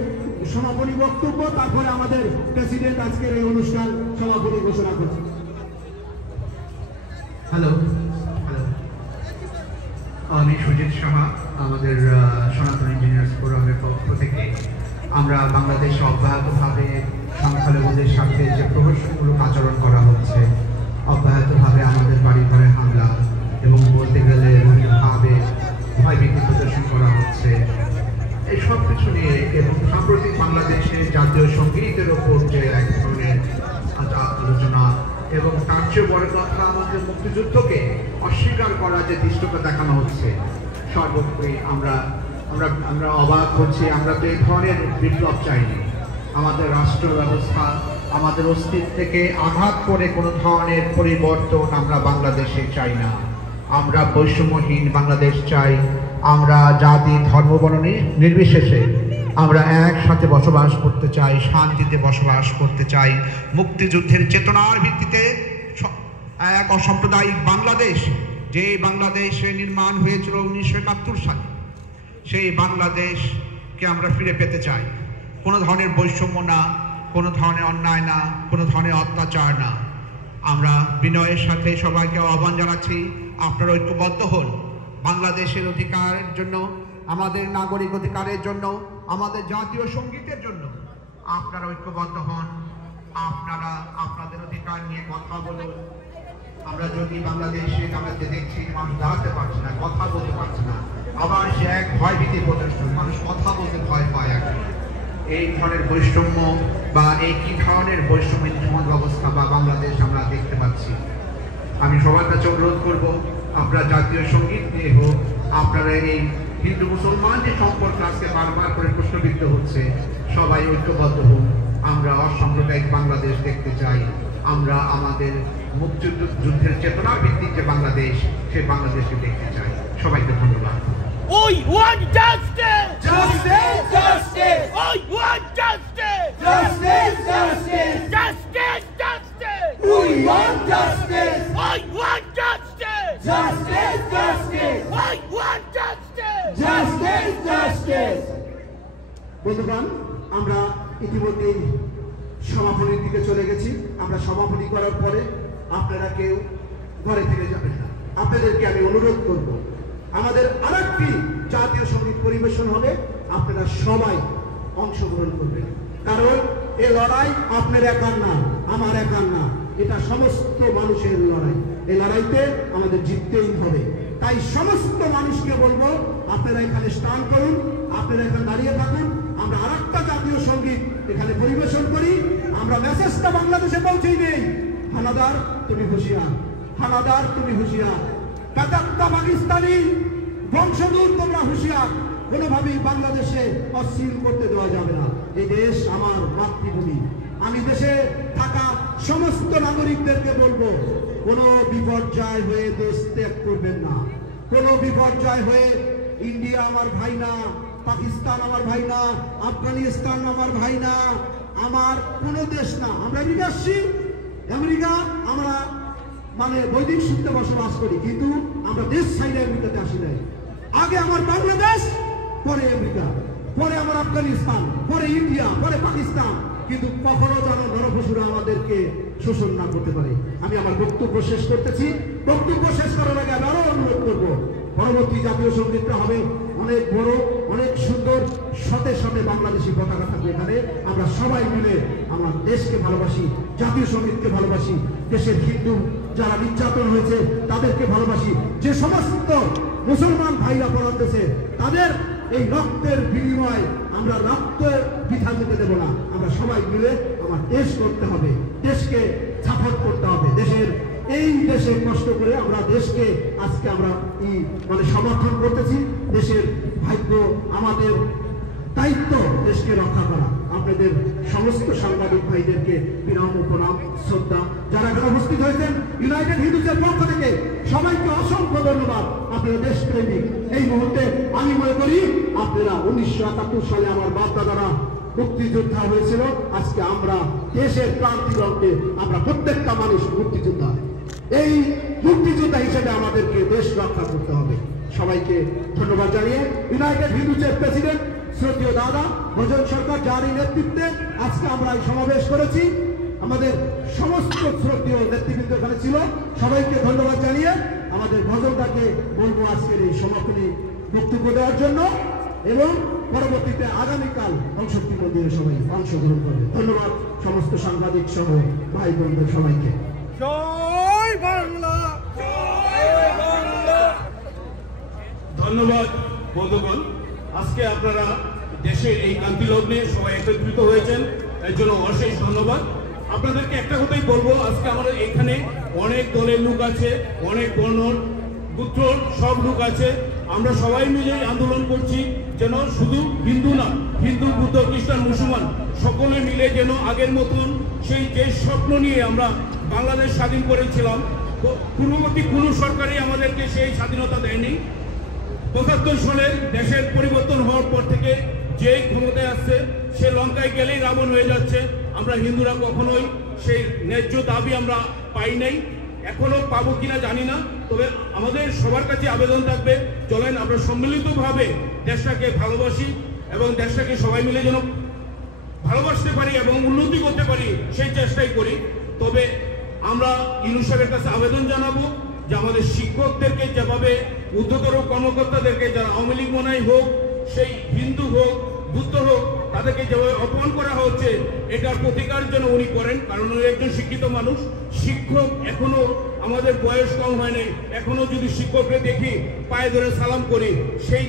সমাপনী বক্তব্য, তারপরে আমাদের প্রেসিডেন্ট আজকের এই অনুষ্ঠান সমাপনী ঘোষণা করছে। হ্যালো, আমি সুজিত সাহা, আমাদের সনাতন ইঞ্জিনিয়ার্স ফোরামের পক্ষ থেকে আমরা বাংলাদেশে অব্যাহতভাবে সংখ্যালঘুদের সাথে যে প্রহসনমূলক আচরণ করা হচ্ছে, অব্যাহতভাবে আমাদের বাড়ি ঘরে হামলা এবং বলতে গেলে এমনভাবে ভয়ভীতি প্রদর্শন করা হচ্ছে, এই সব কিছু নিয়ে এবং সাম্প্রতিক বাংলাদেশের জাতীয় সঙ্গীতের ওপর যে এক ধরনের আলোচনা এবং তার চেয়ে বড় কথা আমাদের মুক্তিযুদ্ধকে অস্বীকার করা যে দৃষ্টতা দেখানো হচ্ছে, সর্বোপরি আমরা অবাক হচ্ছি। আমরা তো এই ধরনের বিপ্লব চাইনি। আমাদের রাষ্ট্র ব্যবস্থা আমাদের অস্তিত্বকে আঘাত করে কোনো ধরনের পরিবর্তন আমরা বাংলাদেশে চাই না। আমরা বৈষম্যহীন বাংলাদেশ চাই। আমরা জাতি ধর্ম বর্ণ নির্বিশেষে আমরা একসাথে বসবাস করতে চাই, শান্তিতে বসবাস করতে চাই। মুক্তিযুদ্ধের চেতনার ভিত্তিতে এক অসাম্প্রদায়িক বাংলাদেশ, যে বাংলাদেশে নির্মাণ হয়েছিল 1971 সালে, সেই বাংলাদেশকে আমরা ফিরে পেতে চাই। কোনো ধরনের বৈষম্য না, কোনো ধরনের অন্যায় না, কোনো ধরনের অত্যাচার না। আমরা বিনয়ের সাথে সবাইকে আহ্বান জানাচ্ছি, আপনারা ঐক্যবদ্ধ হন। বাংলাদেশের অধিকারের জন্য, আমাদের নাগরিক অধিকারের জন্য, আমাদের জাতীয় সঙ্গীতের জন্য আপনারা ঐক্যবদ্ধ হন। আপনারা আপনাদের অধিকার নিয়ে কথা বলুন। আমরা যদি বাংলাদেশে আমরা যে দেখছি মানুষ দাঁড়াতে পারছে না, কথা বলতে পারছে না, আবার সে এক ভয়ভীতি প্রদর্শন, মানুষ কথা বলতে ভয় পায়। এখন এই ধরনের বৈষম্য বা এই কি ধরনের বৈষম্য সমাজ ব্যবস্থা বা বাংলাদেশ আমরা দেখতে পাচ্ছি। আমি সবার কাছে অনুরোধ করব, আপনারা জাতীয় সঙ্গীত নিয়ে হোক, আপনারা এই হিন্দু মুসলমান যে সম্পর্ক আজকে বারবার করে প্রশ্নবিদ্ধ হচ্ছে, সবাই ঐক্যবদ্ধ হোক। আমরা অসাম্প্রদায়িক বাংলাদেশ দেখতে চাই। আমরা আমাদের মুক্তিযুদ্ধের চেতনার ভিত্তিক যে বাংলাদেশ, সেই বাংলাদেশকে দেখতে চাই। সবাইকে ধন্যবাদ। We want justice! Justice! Justice! We want justice! Justice! Justice! Justice! Justice! We want justice! We want justice! Justice! Justice! We want justice! Justice! Justice! বন্ধুগণ, আমরা ইতিমধ্যেই সমাপনীর দিকে চলে গেছি। আমরা সমাপনী করার পরে আপনারা কেউ ঘরে ফিরে যাবেন না। আপনাদেরকে আমি অনুরোধ করব, আমাদের আরেকটি জাতীয় সঙ্গীত পরিবেশন হবে, আপনারা সবাই অংশগ্রহণ করবেন। কারণ এই লড়াই আপনার একার না, আমার একার না, এটা সমস্ত মানুষের লড়াই। এই লড়াইতে আমাদের জিততেই হবে। তাই সমস্ত মানুষকে বলবো, আপনারা এখানে স্টান করুন, আপনারা এখানে দাঁড়িয়ে থাকুন। আমরা আরেকটা জাতীয় সঙ্গীত এখানে পরিবেশন করি। আমরা মেসেজটা বাংলাদেশে পৌঁছে দিই, হানাদার তুমি হুঁশিয়ার, হানাদার তুমি হুঁশিয়ার, বেদাত্তা পাকিস্তানি বংশদূর তোমরা হুঁশিয়ার। কোনোভাবেই বাংলাদেশে অস্থির করতে দেওয়া যাবে না। এই দেশ আমার মাতৃভূমি। আমি দেশে থাকা সমস্ত নাগরিকদেরকে বলবো, কোনো বিপর্যয় হয়ে দেশ ত্যাগ করবেন না। কোনো বিপর্যয় হয়ে ইন্ডিয়া আমার ভাই না, পাকিস্তান আমার ভাই না, আফগানিস্তান আমার ভাই না, আমার কোনো দেশ না। আমরা আমেরিকা আসছি, আমেরিকা আমরা মানে বৈদিক সূত্রে বসবাস করি, কিন্তু আমরা দেশ সাইডে আমেরিকাতে আসি নাই। আগে আমার বাংলাদেশ, পরে আমেরিকা, পরে আমার আফগানিস্তান, পরে ইন্ডিয়া, পরে পাকিস্তান। কিন্তু কখনো যেন নরপশুরা আমাদেরকে শোষণ না করতে পারে। আমি আমার বক্তব্য শেষ করতেছি। বক্তব্য শেষ করার আগে আমি আরো অনুরোধ করবো, পরবর্তী জাতীয় সঙ্গীতটা হবে অনেক বড়, অনেক সুন্দর, শতে শতে বাংলাদেশি পতাকা থাকবে এখানে। আমরা সবাই মিলে আমার দেশকে ভালোবাসি, জাতীয় সঙ্গীতকে ভালোবাসি, দেশের হিন্দু যারা নির্যাতন হয়েছে তাদেরকে ভালোবাসি, যে সমস্ত মুসলমান ভাইরা পড়াতেছে তাদের এই রক্তের বিনিময় আমরা রক্ত বৃথা যেতে দেব না। আমরা সবাই মিলে আমার দেশ করতে হবে, দেশকে সাপোর্ট করতে হবে। দেশের এই দেশে কষ্ট করে আমরা দেশকে আজকে আমরা মানে সমর্থন করতেছি। দেশের ভাগ্য, আমাদের দায়িত্ব দেশকে রক্ষা করা। আপনাদের সমস্ত সাংবাদিক ভাইদেরকে বিনম্র প্রণাম, শ্রদ্ধা। যারা এখানে উপস্থিত হয়েছেন ইউনাইটেড হিন্দুসের পক্ষ থেকে সবাইকে অসংখ্য ধন্যবাদ। আপনারা দেশপ্রেমিক। এই মুহূর্তে আমি মনে করি আপনারা 1971 সালে আমার বাপ দাদারা মুক্তিযোদ্ধা হয়েছিল। আজকে আমরা দেশের ক্রান্তি লগ্নে আমরা প্রত্যেকটা মানুষ মুক্তিযোদ্ধা। এই মুক্তিযোদ্ধা হিসেবে আমাদেরকে দেশ রক্ষা করতে হবে। সবাইকে ধন্যবাদ জানিয়ে ইউনাইটেড হিন্দুসের প্রেসিডেন্ট শ্রদ্ধেয় দাদা ভজন সরকার, যার নেতৃত্বে আজকে আমরা এই সমাবেশ করেছি, আমাদের সমস্ত শ্রদ্ধেয় নেতৃবৃন্দ এখানে ছিল, সবাইকে ধন্যবাদ জানিয়ে আমাদের ভজনটাকে বলবো আজকের এই সমাপনী বক্তব্য দেওয়ার জন্য। এবং পরবর্তীতে আগামীকাল সংসদটির মধ্যে সবাই অংশগ্রহণ করবে। ধন্যবাদ সমস্ত সাংবাদিক সহ ভাই বোনদের সবাইকে। জয় বাংলা, জয় বাংলা। ধন্যবাদ বন্ধুগণ, আজকে আপনারা দেশের এই ক্রান্তি লগ্নে সবাই একত্রিত হয়েছেন, এর জন্য অশেষ ধন্যবাদ। আপনাদেরকে একটা কথাই বলবো, আজকে আমাদের এখানে অনেক দলের লোক আছে, অনেক বর্ণ গোত্রর সব লোক আছে। আমরা সবাই মিলে আন্দোলন করছি যেন শুধু হিন্দু না, হিন্দু, বুদ্ধ, খ্রিস্টান, মুসলমান সকলে মিলে যেন আগের মতন সেই যে স্বপ্ন নিয়ে আমরা বাংলাদেশ স্বাধীন করেছিলাম, পূর্ববর্তী কোনো সরকারই আমাদেরকে সেই স্বাধীনতা দেয়নি। ৭৫ সালে দেশের পরিবর্তন হওয়ার পর থেকে যে ক্ষমতায় আসছে সে লঙ্কায় গেলেই রাবণ হয়ে যাচ্ছে। আমরা হিন্দুরা কখনোই সেই ন্যায্য দাবি আমরা পাই নাই, এখনো পাবো কিনা জানি না। তবে আমাদের সবার কাছে আবেদন থাকবে, চলেন আমরা সম্মিলিতভাবে দেশটাকে ভালোবাসি এবং দেশটাকে সবাই মিলে যেন ভালোবাসতে পারি এবং উন্নতি করতে পারি সেই চেষ্টাই করি। তবে আমরা ইউনূস সাহেবের কাছে আবেদন জানাবো যে আমাদের শিক্ষকদেরকে যেভাবে উচ্চতর কর্মকর্তাদেরকে, যারা আওয়ামী লীগ মনাই হোক, সেই হিন্দু হোক, বুদ্ধ হোক, তাদেরকে যেভাবে অপমান করা হচ্ছে এটার প্রতিকার যেন উনি করেন, কারণ উনি একজন শিক্ষিত মানুষ। শিক্ষক এখনো আমাদের বয়স কম হয় নাই, এখনো যদি শিক্ষককে দেখি পায়ে ধরে সালাম করি, সেই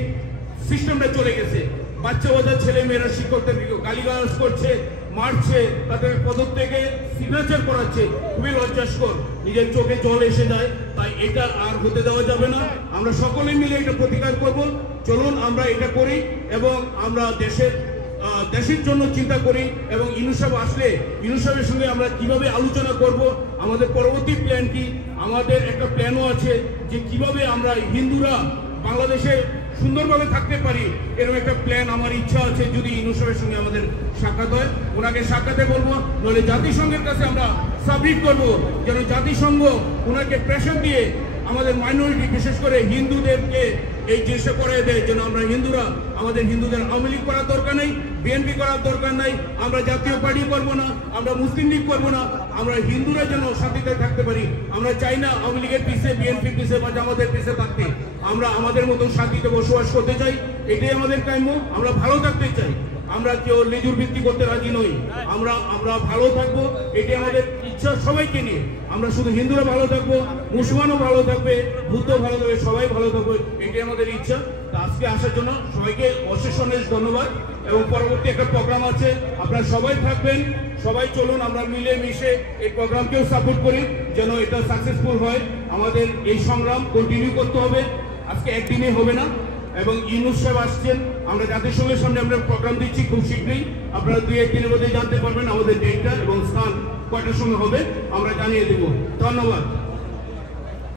সিস্টেমটা চলে গেছে। বাচ্চা বাচ্চা ছেলে মেয়েরা শিক্ষকদের গালিগালাজ করছে, মারছে, তাদের পদত্যাগে সিগনেচার করাচ্ছে, খুবই লজ্জাস্কর, নিজের চোখে জল এসে যায়। তাই এটা আর হতে দেওয়া যাবে না, আমরা সকলে মিলে এটা প্রতিকার করব। চলুন আমরা এটা করি এবং আমরা দেশের জন্য চিন্তা করি এবং ইউনূস সাহেব আসলে ইউনূস সাহেবের সঙ্গে আমরা কিভাবে আলোচনা করব, আমাদের পরবর্তী প্ল্যান কি। আমাদের একটা প্ল্যানও আছে যে কিভাবে আমরা হিন্দুরা বাংলাদেশে সুন্দরভাবে থাকতে পারি, এরকম একটা প্ল্যান আমার ইচ্ছা আছে। যদি ইউনূস সাহেবের সঙ্গে আমাদের সাক্ষাৎ হয়, ওনাকে সাক্ষাতে বলবো, নইলে জাতিসংঘের কাছে আমরা সাবমিট করবো যেন জাতিসংঘ ওনাকে প্রেশার দিয়ে আমাদের মাইনরিটি, বিশেষ করে হিন্দুদেরকে এই জিনিসটা করে দেয় যেন আমরা হিন্দুরা, আমাদের হিন্দুদের আওয়ামী লীগ করার দরকার নেই, বিএনপি করার দরকার নাই, আমরা জাতীয় পার্টি করবো না, আমরা মুসলিম লীগ করবো না, আমরা হিন্দুরা যেন শান্তিতে থাকতে পারি। আমরা চাই না আওয়ামী লীগের পিছিয়ে, বিএনপির পিছিয়ে বা জামাতের পিছিয়ে থাকতে। আমরা আমাদের মতন শান্তিতে বসবাস করতে চাই, এটাই আমাদের কাম্য। আমরা ভালো থাকতে চাই, আমরা কেউ লেজুর ভিত্তি করতে রাজি নই। আমরা ভালো থাকবো, এটাই আমাদের ইচ্ছা সবাইকে নিয়ে। আমরা শুধু হিন্দুরা ভালো থাকবো, মুসলমানও ভালো থাকবে, বুদ্ধ ভালো থাকবে, সবাই ভালো থাকবে, এটাই আমাদের ইচ্ছা। আজকে আসার জন্য সবাইকে অশেষ ধন্যবাদ। এবং পরবর্তী একটা প্রোগ্রাম আছে, আপনারা সবাই থাকবেন, সবাই চলুন আমরা মিলে মিশে এই প্রোগ্রামকেও সাপোর্ট করি যেন এটা সাকসেসফুল হয়। আমাদের এই সংগ্রাম কন্টিনিউ করতে হবে, আজকে একদিনে হবে না। এবং ইউনূস সাহেব আসছেন, আমরা জাতিসংঘের সামনে আমরা প্রোগ্রাম দিচ্ছি খুব শীঘ্রই। আপনারা 2-1 দিনের মধ্যে জানতে পারবেন আমাদের ডেটটা এবং স্থান কয়টার সময় হবে, আমরা জানিয়ে দেব। ধন্যবাদ।